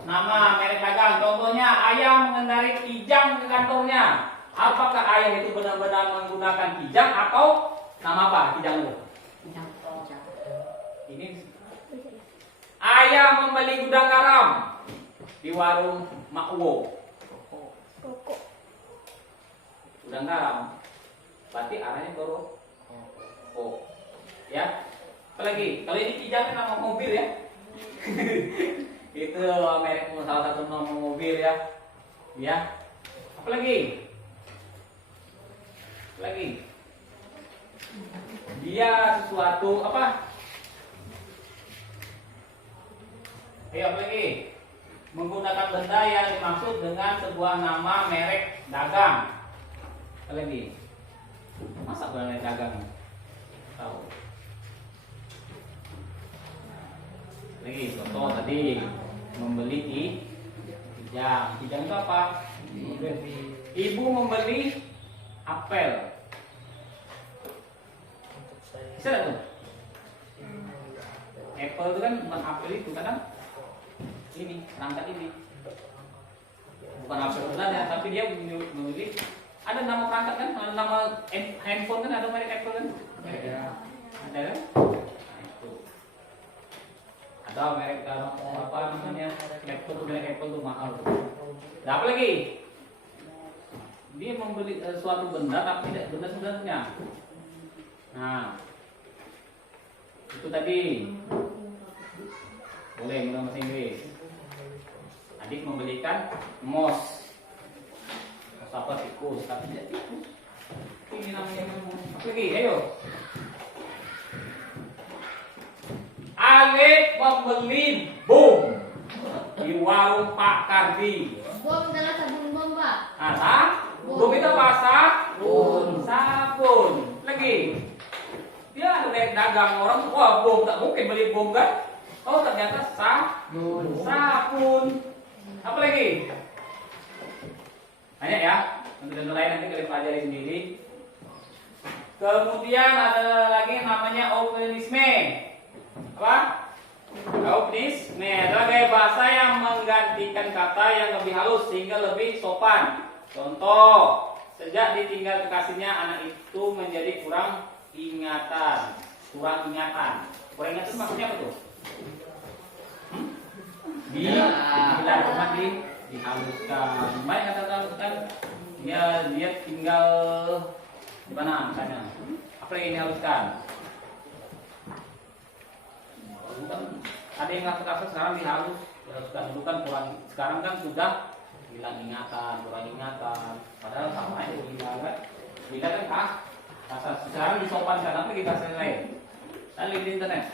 nama merek dagang. Contohnya ayam mengendarai kijang ke kantornya. Apakah ayam itu benar-benar menggunakan kijang atau nama apa kijang itu? Ini ayam membeli gudang garam di warung Makwo. Gudang garam. Berarti arahnya ke ya. Apalagi kalau ini kijang kan nama mobil ya. Itu merek salah satu nomor mobil ya. Ya. Apa lagi? Lagi. Dia sesuatu apa? Ayo apa lagi? Menggunakan benda yang dimaksud dengan sebuah nama merek dagang. Apa lagi? Masa merek dagang? Tahu. Lagi contoh tadi membeli kijang. Kijang itu apa? Ibu membeli apel. Bisa tak tuh? Apple itu kan bukan apel itu kadang ini perangkat ini bukan apel sebenarnya, tapi dia memilih ada nama perangkat kan, nama handphone kan ada merek Apple kan? Ada kan? Nah, itu ada merek apa namanya laptop merek Apple tuh mahal tuh. Nah, apa lagi? Dia membeli suatu benda tapi tidak benda sebenarnya. Nah, itu tadi boleh menggunakan bahasa Inggris. Adik membelikan mouse apa tikus tapi tidak tikus. Ini namanya mouse. Apa lagi? Ayo. Alif membeli bom di warung Pak Kardi. Bom adalah sabun bom, Pak. Bom itu apa? Sabun. Lagi. Dia ada merek dagang orang, wah bom tak mungkin beli bom kan? Oh ternyata sabun. Apa lagi? Banyak ya. Untuk lain nanti kalian pelajari sendiri. Kemudian ada lagi namanya eufemisme. Apa? Eufemisme adalah gaya bahasa yang menggantikan kata yang lebih halus sehingga lebih sopan. Contoh, sejak ditinggal kekasihnya anak itu menjadi kurang ingatan. Kurang ingatan itu maksudnya apa tuh? Dilarang dihaluskan. Baik kata-kata dia tinggal di mana misalnya? Apa yang dihaluskan? Ada yang kata-kata sekarang dihaluskan dulu kan kurang. Sekarang kan sudah hilang ingatan, kurang ingatan. Padahal sama aja hilang kan? Hilang kan sekarang disopankan apa kita lain? Lihat di internet.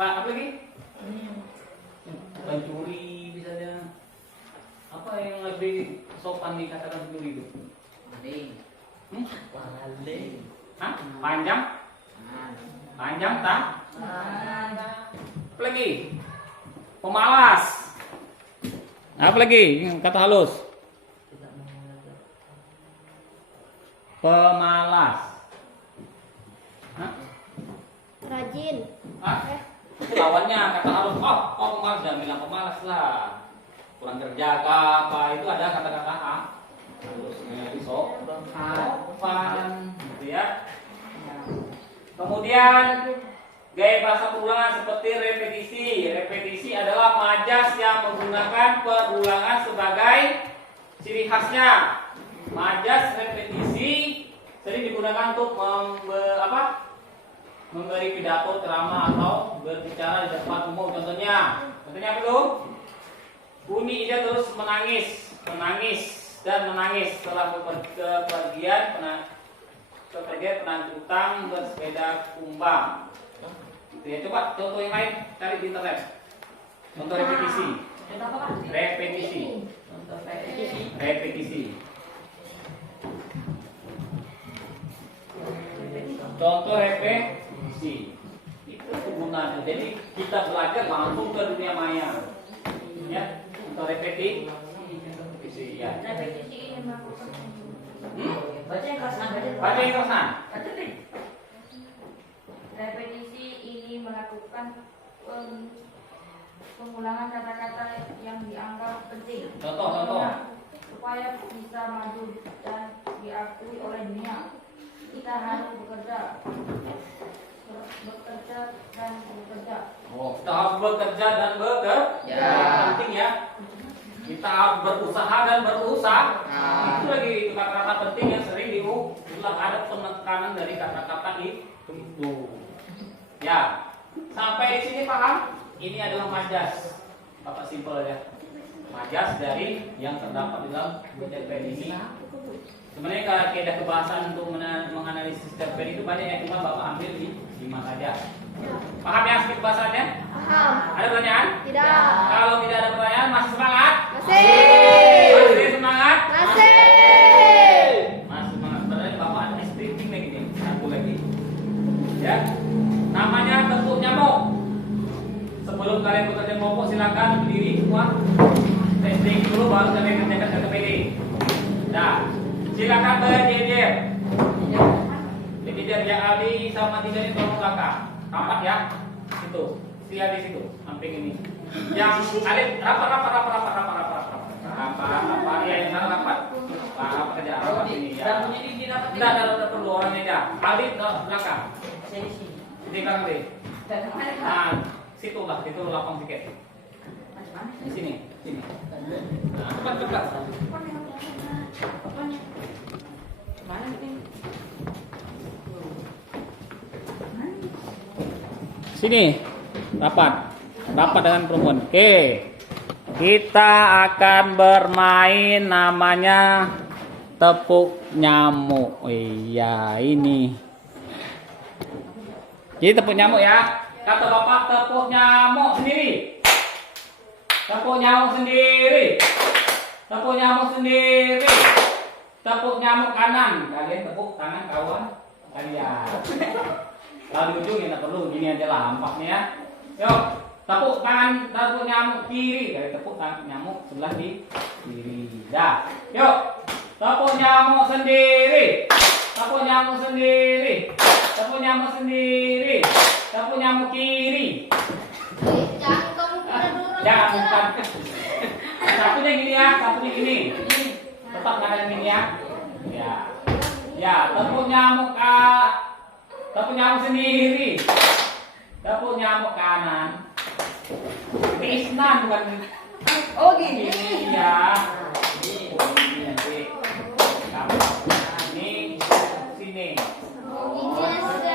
Pak, apa lagi? Pencuri misalnya. Apa yang lebih sopan dikatakan pencuri itu? Maling. Hah? Panjang? Panjang tak? Apa lagi? Pemalas. Apa lagi? Kata halus. Pemalas. Hah? Rajin. Itu lawannya kata halus. Oh pemalas, jangan bilang pemalas lah. Kurang kerja apa itu ada kata-kata halusnya sopan, gitu ya. Kemudian gaya bahasa perulangan seperti repetisi. Repetisi adalah majas yang menggunakan perulangan sebagai ciri khasnya. Majas repetisi sering digunakan untuk memberi pidato, ceramah atau berbicara di depan umum. Contohnya apa tuh? Bunyi dia terus menangis setelah kepergian penagih utang bersepeda kumbang. Gitu ya. Coba contoh yang lain cari di internet. Contoh repetisi. Contoh repetisi. Itu kegunaannya. Jadi kita belajar langsung ke dunia maya. Ya, contoh repetisi. Ya. Repetisi ini melakukan Baca yang kelas 6. Baca yang kelas 6. Repetisi ini melakukan pengulangan kata-kata yang dianggap penting. Contoh. Supaya bisa maju dan diakui oleh dunia, kita harus bekerja dan bekerja. Oh, kita harus bekerja dan bekerja. Penting ya. Kita harus berusaha dan berusaha. Itu lagi kata-kata penting yang sering diulang. Ada penekanan dari kata-kata itu. Ya, Sampai di sini paham? Ini adalah majas. Bapak simpel ya. Majas dari yang terdapat di dalam cerpen ini. Sebenarnya kalau kaidah kebahasaan untuk menganalisis cerpen itu banyak ya, cuma Bapak ambil di 5 saja. Paham ya sedikit bahasanya? Paham. Ada pertanyaan? Tidak. Kalau tidak ada pertanyaan, masih semangat? Masih. Masih semangat? Masih. Masih semangat. Sebenarnya Bapak ada stripping lagi nih, satu lagi. Ya, namanya tepuk nyamuk. Sebelum kalian bekerja kelompok, silakan berdiri semua. Testing dulu, baru kalian kerjakan KPD. Nah, silakan berjejer. Berjejer yang Ali sama Tiga ini tolong belakang. Rapat ya, situ. Si Ali situ, samping ini. Yang Ali rapat. Ya, yang sana rapat. Rapat kerja rapat ini ya. Tidak ada perlu orangnya ya. Ali ke belakang. Di belakang deh. Nah, situ lapang sedikit. Di sini. Nah, cepat. Sini, rapat dengan perempuan. Oke, kita akan bermain namanya tepuk nyamuk. Iya, ini. Jadi tepuk nyamuk ya. Kata Bapak, tepuk nyamuk sendiri. Tepuk nyamuk sendiri. Tepuk nyamuk sendiri. Tepuk nyamuk kanan. Kalian tepuk tangan kawan kalian. Lalu ujung yang tak perlu, gini aja lah nampaknya ya. Yuk, tepuk tangan tepuk nyamuk kiri. Kalian tepuk tangan nyamuk sebelah di kiri. Dah. Yuk, tepuk nyamuk sendiri. Tepuk nyamuk sendiri. Tepuk nyamuk sendiri. Tepuk nyamuk kiri. Jangan. Satunya gini ya, satunya gini. Tetap kanan gini ya. Ya, tepuk nyamuk sendiri. Tepuk nyamuk kanan. Isnan bukan. Oh gini. Ini ya. Ini nanti. Ini sini.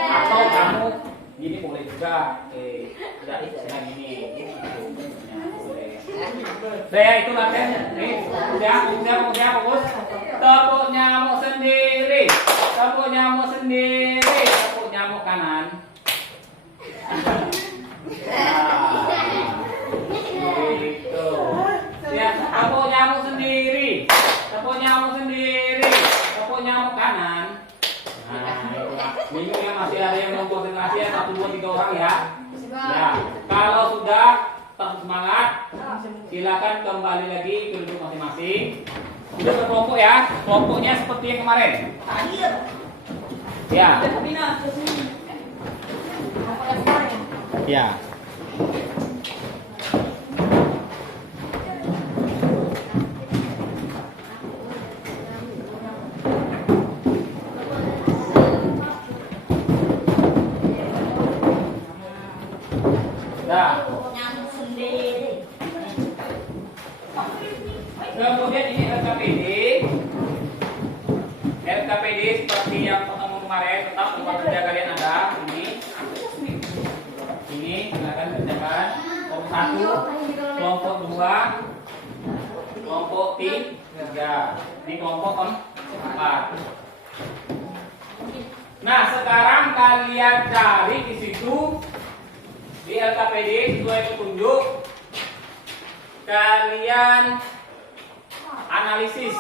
Atau kamu gini boleh juga. Tidak isnan gini. Saya itu latihan. Udah fokus. Tepuk nyamuk sendiri. Tepuk nyamuk sendiri. Tepuk nyamuk kanan. Gitu. Ya, tepuk nyamuk sendiri. Tepuk nyamuk sendiri. Tepuk nyamuk kanan. Nah, bingung ya, masih ada yang mau konsentrasi ya, 1, 2, 3 orang ya. Ya, kalau sudah tetap semangat, silakan kembali lagi ke duduk masing-masing. Sudah berkelompok ya, kelompoknya seperti yang kemarin. Ya. Ya. Nah. Kemudian ini LKPD seperti yang pertemuan kemarin, tetap tempat kerja kalian ada ini silakan kerjakan. Kelompok 1, kelompok 2, kelompok 3, ini kelompok 4. Nah, sekarang kalian cari di situ di LKPD sesuai petunjuk. Kalian analisis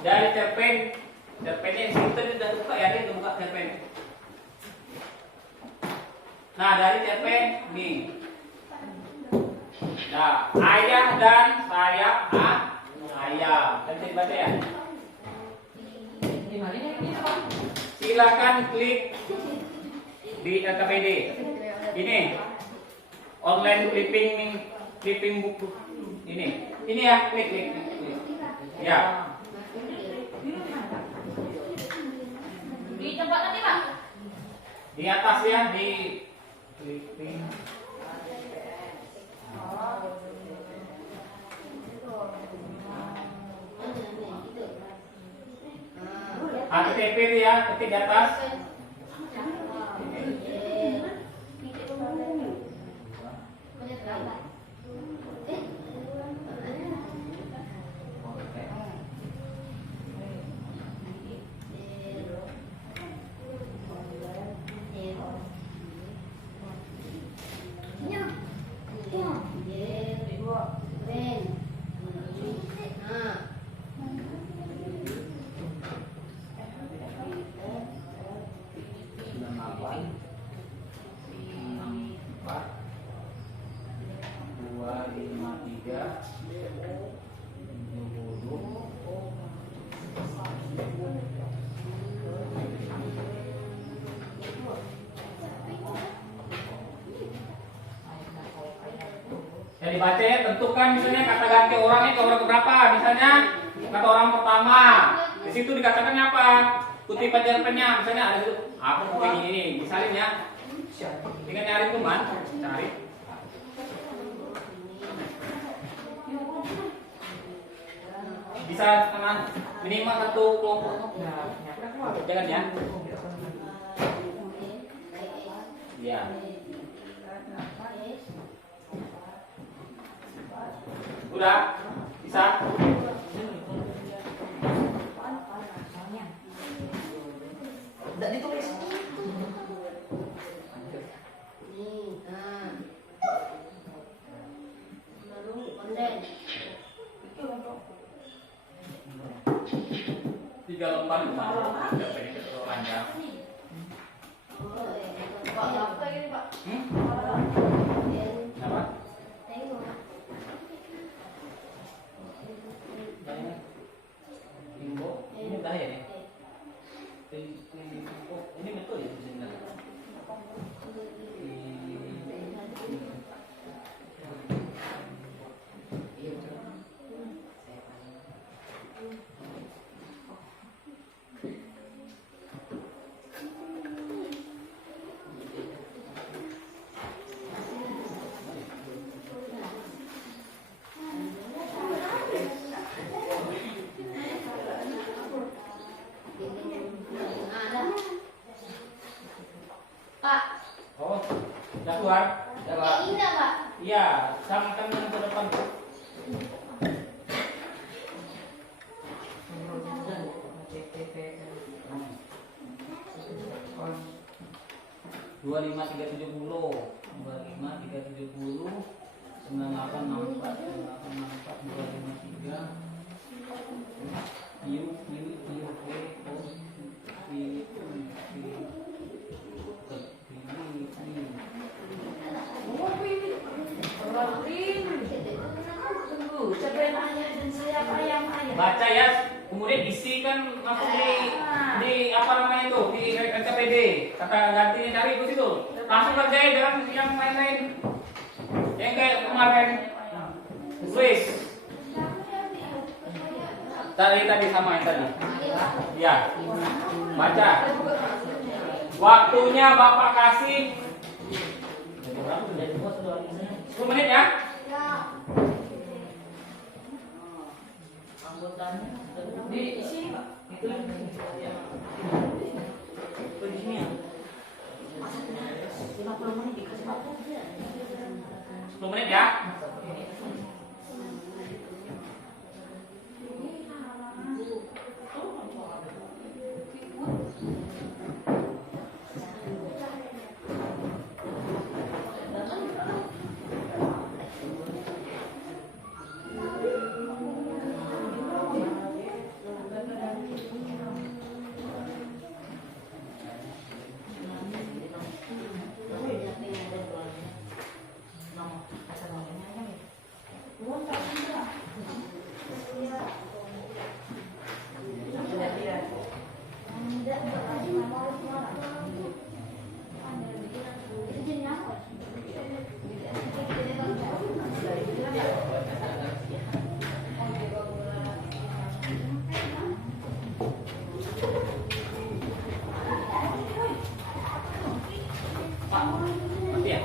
dari cerpennya yang situ tadi sudah buka ya, dia sudah buka cerpen. Nah, dari cerpen nih. Nah, ayah dan sayap ayam. Bisa dibaca ya? Silakan klik di LKPD. Ini online clipping buku. Ini ya, klik. Ya. Di tempat tadi, Pak? Di atas ya, di clipping. HTTP ya, ketik di atas. Bisa dibaca ya, tentukan misalnya kata ganti orangnya ke orang berapa. Misalnya kata orang pertama. Di situ dikatakan apa? Kutipan jawabannya. Misalnya ada itu. Aku pengen ini. Misalnya ya. Tinggal nyari teman, cari. Bisa karena minimal satu kelompok. Jangan ya. Ya. Udah? Bisa? Udah ditulis. Tiga lembar bisa. Tidak panjang. Pak, apa ini Pak? Apa? Info. Ini udah ya nih. Ini betul ya sebenarnya. Pak, Oh, udah keluar? Udah, Pak. yang ini Pak. Iya, samakan yang ke depan. Dua lima tiga tujuh puluh, 9864, 253. Baca ya, kemudian isi kan langsung di apa namanya itu di RCPD, kata gantinya cari itu situ, langsung kerjain jangan yang main-main, yang kayak kemarin tulis tadi sama yang tadi, ya baca, waktunya bapak kasih 10 menit ya. Di sini Pak. Itu di sini ya. 50 menit dikasih waktu. 10 menit ya. Pak, mati ya?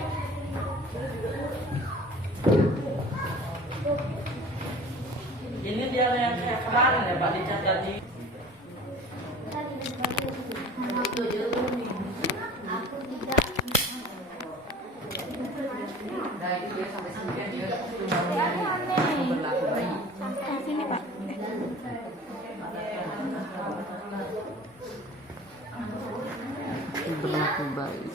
Ini biar yang kayak kemarin ya Pak dicat tadi. Aku tidak. Nah itu dia sampai 9 dia cuma berlaku baik. Sampai sini Pak. Berlaku baik.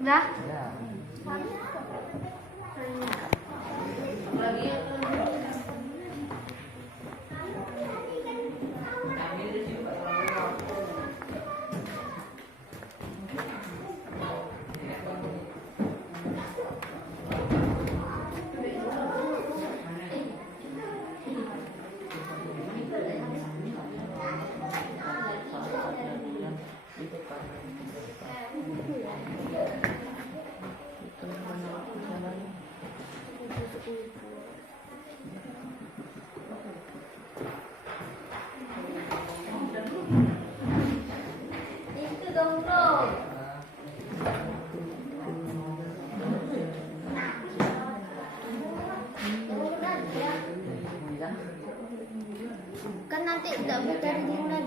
Udah? Kan nanti nggak bisa dimulai.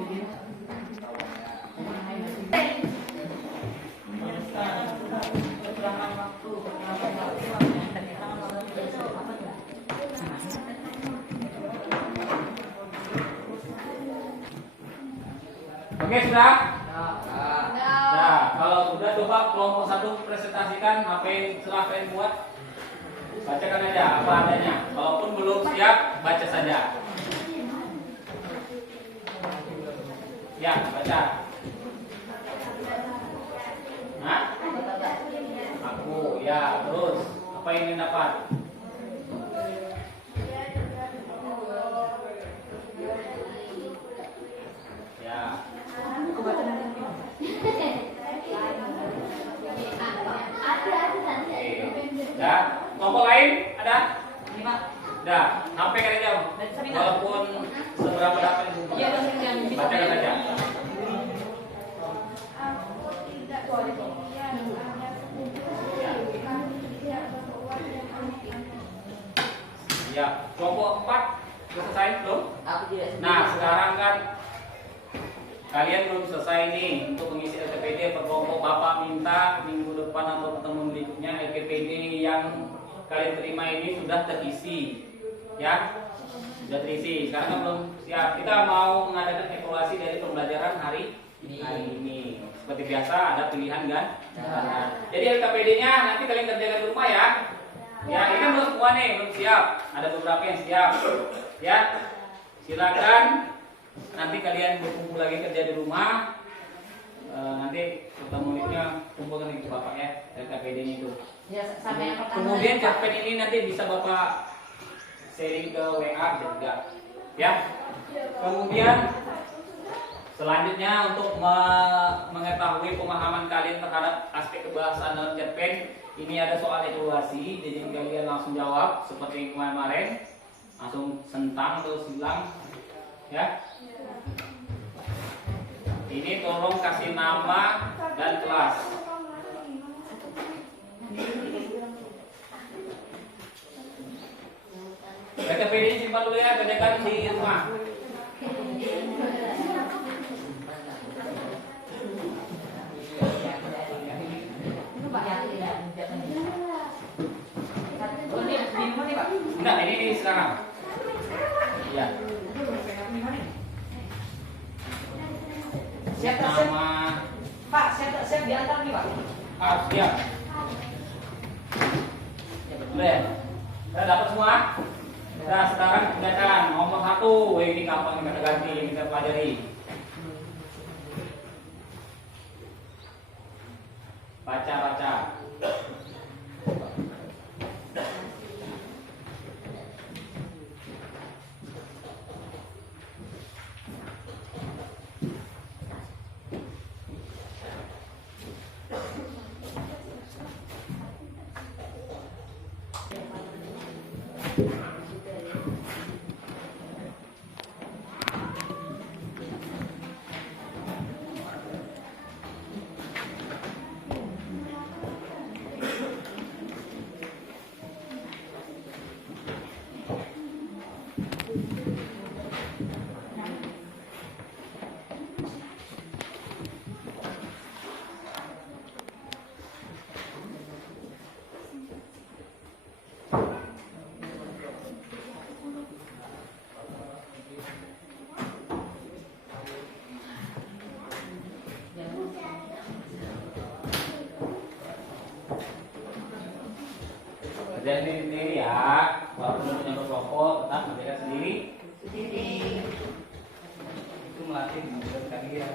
Oke, sudah? Nah, kalau sudah coba kelompok 1 presentasikan apa yang telah kalian buat. Bacakan aja apa adanya. Walaupun belum siap, baca saja. Ya, baca. Hah? Aku, ya, terus apa yang ingin dapat? Ya. Ya, kelompok lain ada? Dah, sampaikan aja. Walaupun seberapa dapat itu. Bacakan saja. Ya, kelompok 4 sudah selesai belum? Nah, sekarang kan kalian belum selesai nih untuk mengisi LKPD per kelompok. Bapak minta minggu depan atau pertemuan berikutnya LKPD yang kalian terima ini sudah terisi, ya, sudah terisi. Sekarang kan belum siap. Kita mau mengadakan evaluasi dari pembelajaran hari ini. Seperti biasa ada pilihan kan? Nah, jadi LKPD-nya nanti kalian kerjakan di rumah ya. Ya, ini kan belum semua nih, belum siap. Ada beberapa yang siap. Ya, silakan. Nanti kalian berkumpul lagi kerja di rumah. Nanti pertemuannya kumpulkan lagi ke bapak ya, LKPD-nya itu. Ya, sampai yang pertama. Kemudian cerpen ini nanti bisa bapak sharing ke WA juga. Ya. Kemudian selanjutnya untuk mengetahui pemahaman kalian terhadap aspek kebahasaan dalam cerpen, ini ada soal evaluasi. Jadi kalian langsung jawab seperti yang kemarin, langsung sentang atau silang, ya. Ini tolong kasih nama dan kelas. LKPD ini simpan dulu ya, kerjakan di rumah. Enggak, ini sekarang. Ya. Siap, Nama Pak, siap diantar nih, Pak. siap. Ya betul ya. Sudah dapat semua? Nah, sekarang kerjakan nomor 1. Ini gampang kita ganti, yang kita pelajari. Baca. Kerjain sendiri ya, walaupun punya berkelompok tetap kerjakan sendiri. Itu melatih menggunakan dia.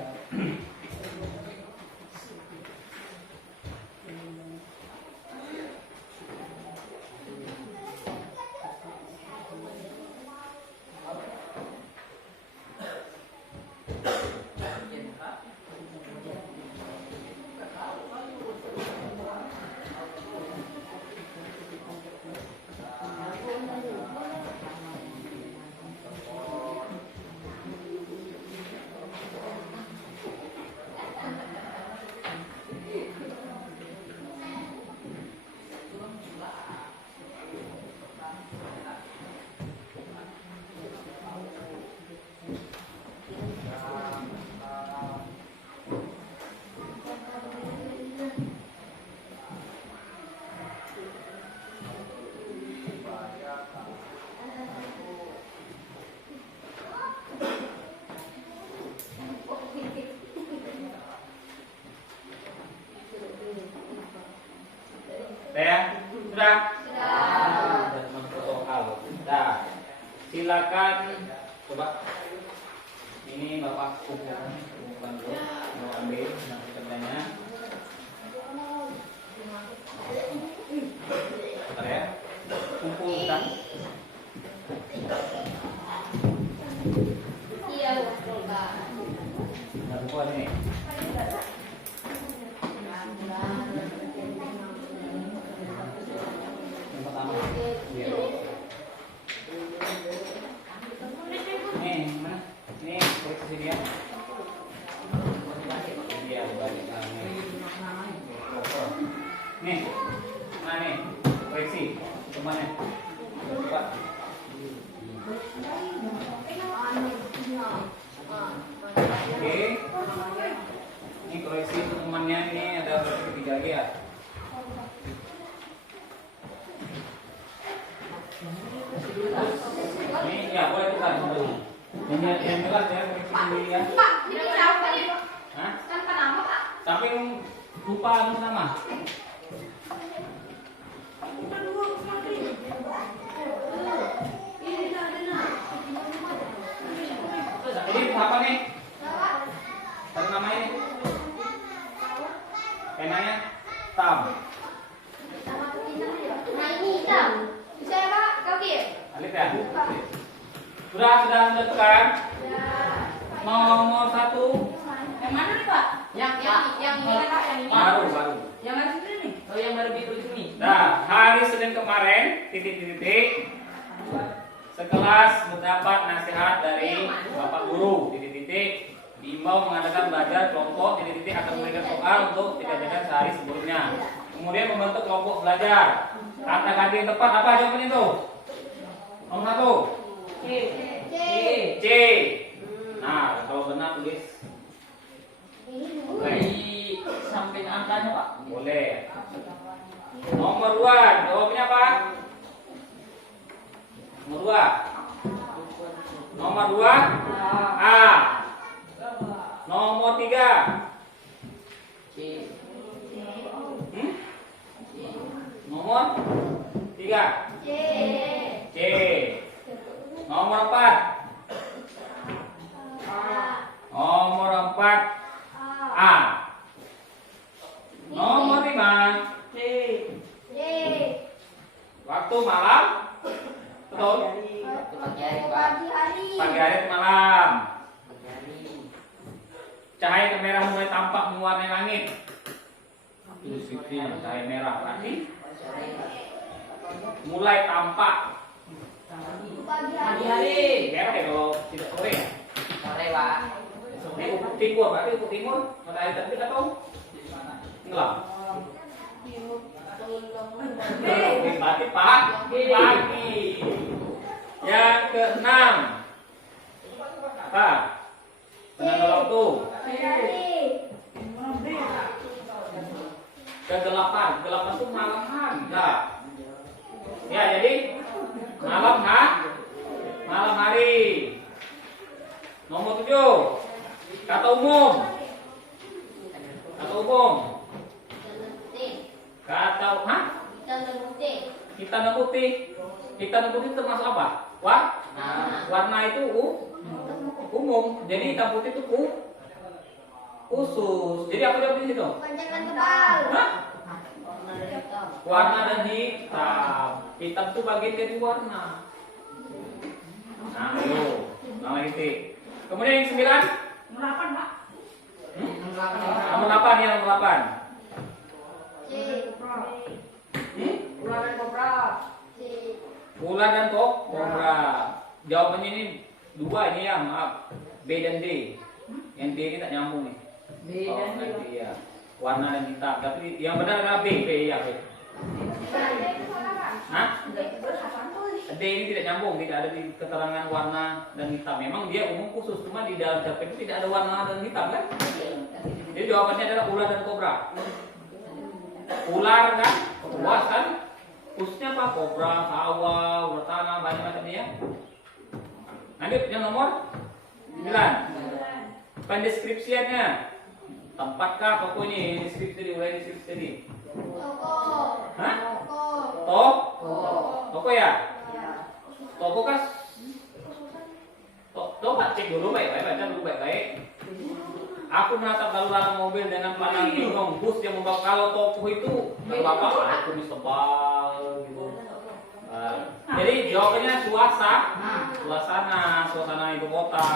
coba. Ini Bapak kumpulkan dulu, mau ambil nanti kerjanya. Bentar ya, kumpulkan. Iya, Pak. Nah, buku ini. Yang pertama. Iya. Nih, mana? Nih, koreksi dia. Iya, balik lagi. Nih, mana nih? Koreksi. Kemana? Coba. Oke. Ini koreksi temannya ini ada berarti ketiga lagi ya. Ini ya boleh tukar dulu. Yang jelas ya koreksi sendiri ya. Pak, ini siapa nih? Hah? Tanpa nama, Pak. Sampai lupa nama. Ini apa nih? Satu nama ini. Penanya Tam. Nah, ini hitam. Bisa ya, Pak? Kaki ya? Alif ya? Sudah tekan. Nomor 1. Yang mana nih Pak? Yang ini kan Pak, yang ini. Baru. Yang mana sini nih? Oh yang baru biru itu nih. Nah, hari Senin kemarin, titik-titik, sekelas mendapat nasihat dari Bapak Guru, titik-titik, diimbau mengadakan belajar kelompok, titik-titik akan memberikan soal untuk tidak sehari sebelumnya. Kemudian membentuk kelompok belajar. Kata ganti yang tepat apa jawabannya itu? Nomor 1. C. Nah, kalau benar tulis. Boleh. Di samping angkanya Pak. Boleh. Nomor 2, jawabnya apa? Nomor 2. Nomor 2 A. Nomor 3 C. Nomor 3 C. Nomor 4 Nomor 4 A. Nomor 5 C. waktu malam. Betul. Pagi hari ke malam. Cahaya kemerah mulai tampak mewarnai langit. Itu deskripsinya, cahaya merah berarti mulai tampak. Pagi hari. Merah ya kalau tidak sore ya. Sore Pak. Ini ufuk timur, berarti ufuk timur matahari terbit atau tenggelam? Berarti pagi. Yang keenam apa? Penanda waktu. Kegelapan itu malam hari. Nah. Ya, jadi malam hari. Nomor 7. Kata umum. Hitam dan putih termasuk apa? Warna itu umum. Jadi hitam putih itu khusus. Jadi apa jawabnya di situ? Panjangan kebal. Hah? Warna dan hitam. Hitam itu bagian dari warna. Nah, itu. Nama titik. Kemudian yang 9. Nomor 8 Pak. Nomor 8 ya, nomor 8. Ular dan kobra. Ular dan kobra. Jawabannya ini 2 ini ya, maaf. B dan D. Yang D ini tak nyambung nih. B dan D. Nanti ya. Warna dan hitam. Tapi yang benar adalah B ya. B. Hah? D ini tidak nyambung, tidak ada di keterangan warna dan hitam. Memang dia umum khusus, cuma di dalam cerpen itu tidak ada warna dan hitam kan? Jadi jawabannya adalah ular dan kobra. Ular kan, buas kan? Khususnya apa? Kobra, sawa, ular tanah, banyak macamnya ya. Lanjut yang nomor 9. Pendeskripsiannya. Tempatkah toko ini? Deskripsi tadi, mulai deskripsi tadi. Hah? Toko ya? Toko kan? Coba cek dulu baik-baik, baca dulu baik-baik. Aku menatap lalu lalang mobil dengan pandang bingung. Bus yang membawa, kalau tokoh itu bapak ada kumis tebal gitu. Jadi jawabannya suasana ibu kota.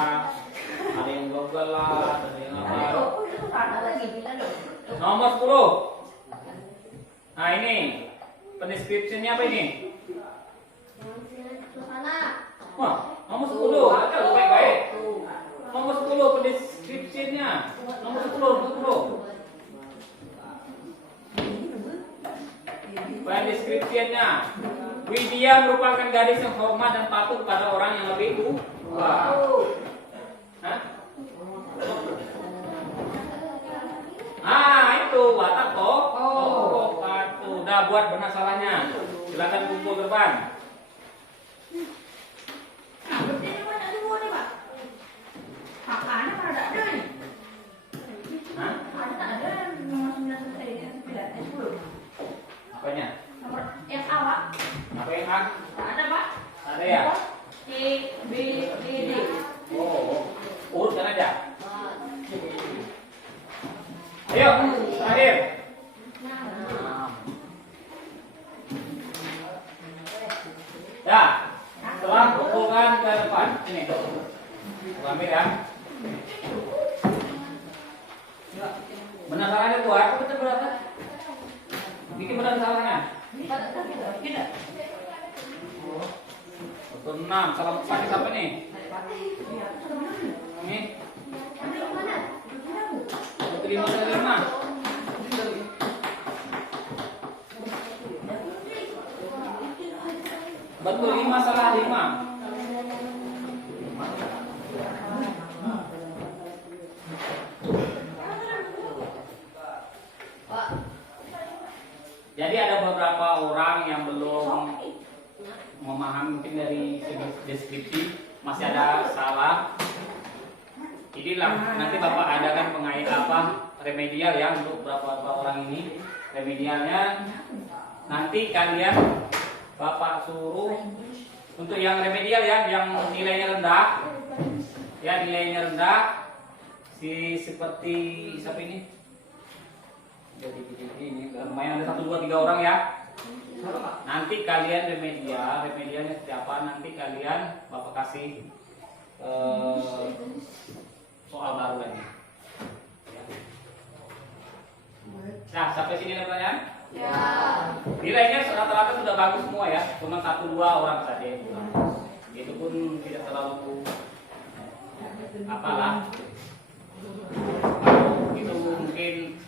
Ada yang global lah, ada yang apa. Nomor 10. Nah ini pendeskripsinya apa ini? Suasana. Wah, nomor 10. Baca lu baik-baik. Nomor 10 pendeskripsinya. Nomor 10. Pendeskripsinya. Widya merupakan gadis yang hormat dan patuh pada orang yang lebih tua. Hah? Ah, itu watak toh. Patuh. Udah buat benar salahnya. Silakan kumpul ke depan. Hah? Apanya? Yang A, Pak. Apa yang A? Ada, Pak. Ada ya? C, B, D, D. Oh, urutkan aja. Ayo, terakhir. Ya, setelah kumpulkan ke depan. Ini, ambil ya. Benar salahnya buat. Betul berapa? Bikin benar salahnya. Betul 6. Salah pakai siapa nih? Ini. Betul 5 dari 5. Betul 5 salah 5. Jadi ada beberapa orang yang belum memahami mungkin dari segi deskripsi, masih ada salah. Inilah nanti Bapak adakan remedial ya untuk beberapa orang ini. Remedialnya nanti kalian Bapak suruh untuk yang remedial ya, yang nilainya rendah. Ya, nilainya rendah seperti siapa ini? Jadi ini lumayan ada 1, 2, 3 orang ya. Nanti kalian remedialnya seperti apa? Nanti kalian Bapak kasih soal baru lagi. Nah, sampai sini ada pertanyaan? Ya. Nilainya rata-rata sudah bagus semua ya, cuma 1, 2 orang saja yang kurang. Itu pun tidak terlalu apalah. Itu mungkin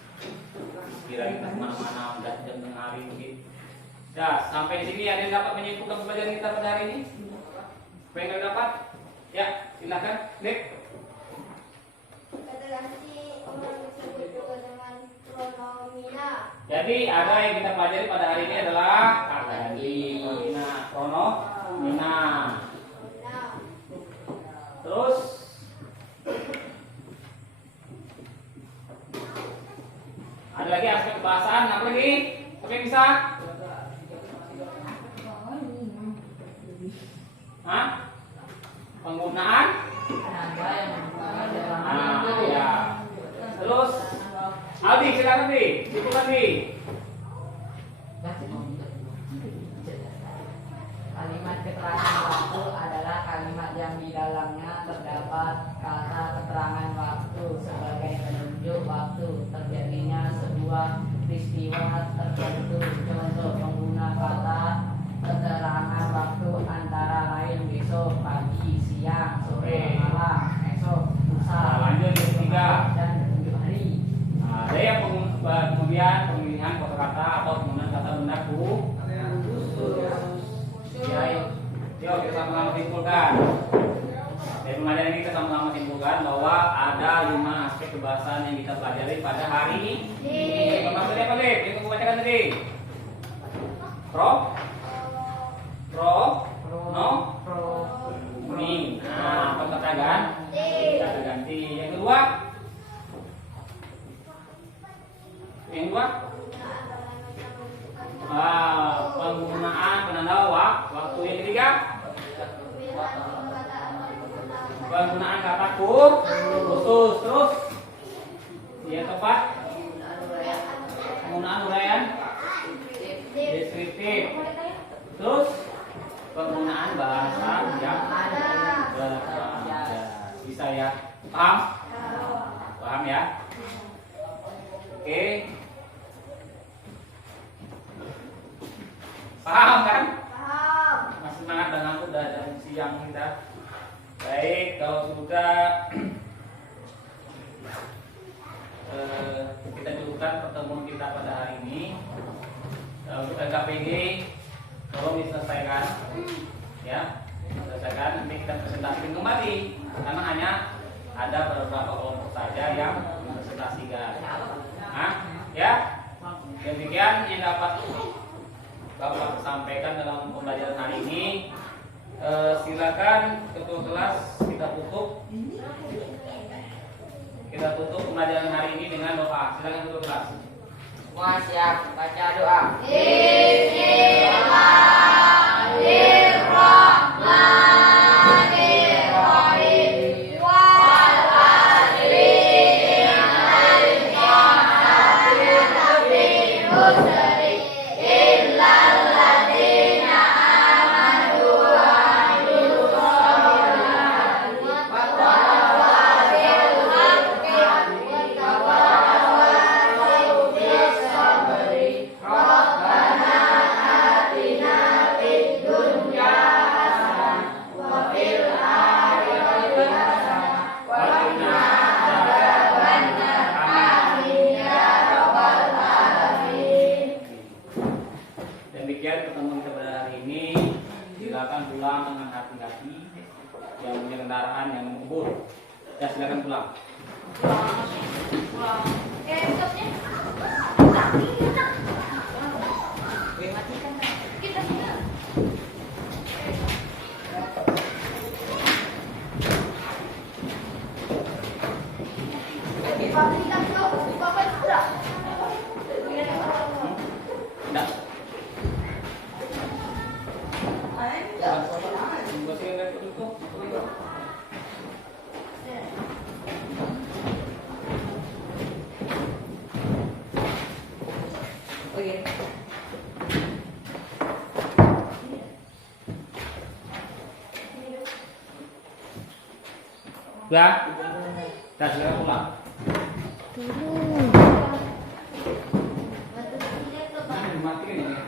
kira kita kemana-mana udah jam tengah hari mungkin. Nah, sampai di sini ada yang dapat menyimpulkan pembelajaran kita pada hari ini? Apa yang kalian dapat? Ya, silakan. Nick. Kata ganti orang disebut juga dengan pronomina. Jadi ada yang kita pelajari pada hari ini adalah kata ganti, pronomina. Terus ada lagi aspek kebahasaan, apa lagi? Apa yang bisa? Hah? Penggunaan? Ya. Terus Aldi, silakan Di. Simpulkan Di. Kalimat keterangan waktu adalah kalimat yang di dalamnya terdapat kata keterangan waktu sebagai penunjuk waktu terjadinya sebuah peristiwa tertentu. Contoh pengguna kata keterangan waktu antara lain besok, pagi, siang, sore, malam, esok, lusa, Lanjut yang ketiga. dan penunjuk hari. Ada yang kemudian pemilihan kata-kata atau penggunaan kata benda ya, yuk kita sama-sama simpulkan. Dari pembelajaran ini kita sama-sama simpulkan bahwa ada 5 aspek kebahasaan yang kita pelajari pada hari ini. Maksudnya apa, Lip? Yang kamu bacakan tadi? Ini. Nah, apa kata ganti? Kata ganti. Yang kedua? Penggunaan penanda waktu. Yang ketiga? Penggunaan kata khusus. Terus yang keempat, penggunaan uraian deskriptif. Terus penggunaan bahasa yang berbeda. Bisa ya? Paham? Paham ya? Oke. Paham kan? Paham. Masih semangat dan ngantuk dari siang kita. Baik, kalau sudah kita cukupkan pertemuan kita pada hari ini. Untuk LKPG tolong diselesaikan, ya, selesaikan. Nanti kita presentasikan kembali, karena hanya ada beberapa kelompok saja yang presentasikan. Nah, ya, demikian yang dapat Bapak sampaikan dalam pembelajaran hari ini. Silakan ketua kelas kita tutup pembelajaran hari ini dengan doa. Silakan ketua kelas. Semua siap baca doa. Bismillahirrahmanirrahim. Wal asri innal insana lafi khusr illa alladziina aamanu wa 'amilus shalihati wa tawassaw bil haqqi wa tawassaw bis sabri. Rabbana atina fid dunya hasanah wa fil akhirati hasanah wa qina adzabannar. Amin ya rabbal alamin. Demikian pertemuan kita pada hari ini. Silakan pulang dengan hati-hati. Yang punya kendaraan yang mengebur, ya silakan pulang. Tidak. Tunggu sini kan tutup. Oke. Sudah? Sudah silakan pulang. Dimatikan ini.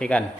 Matikan.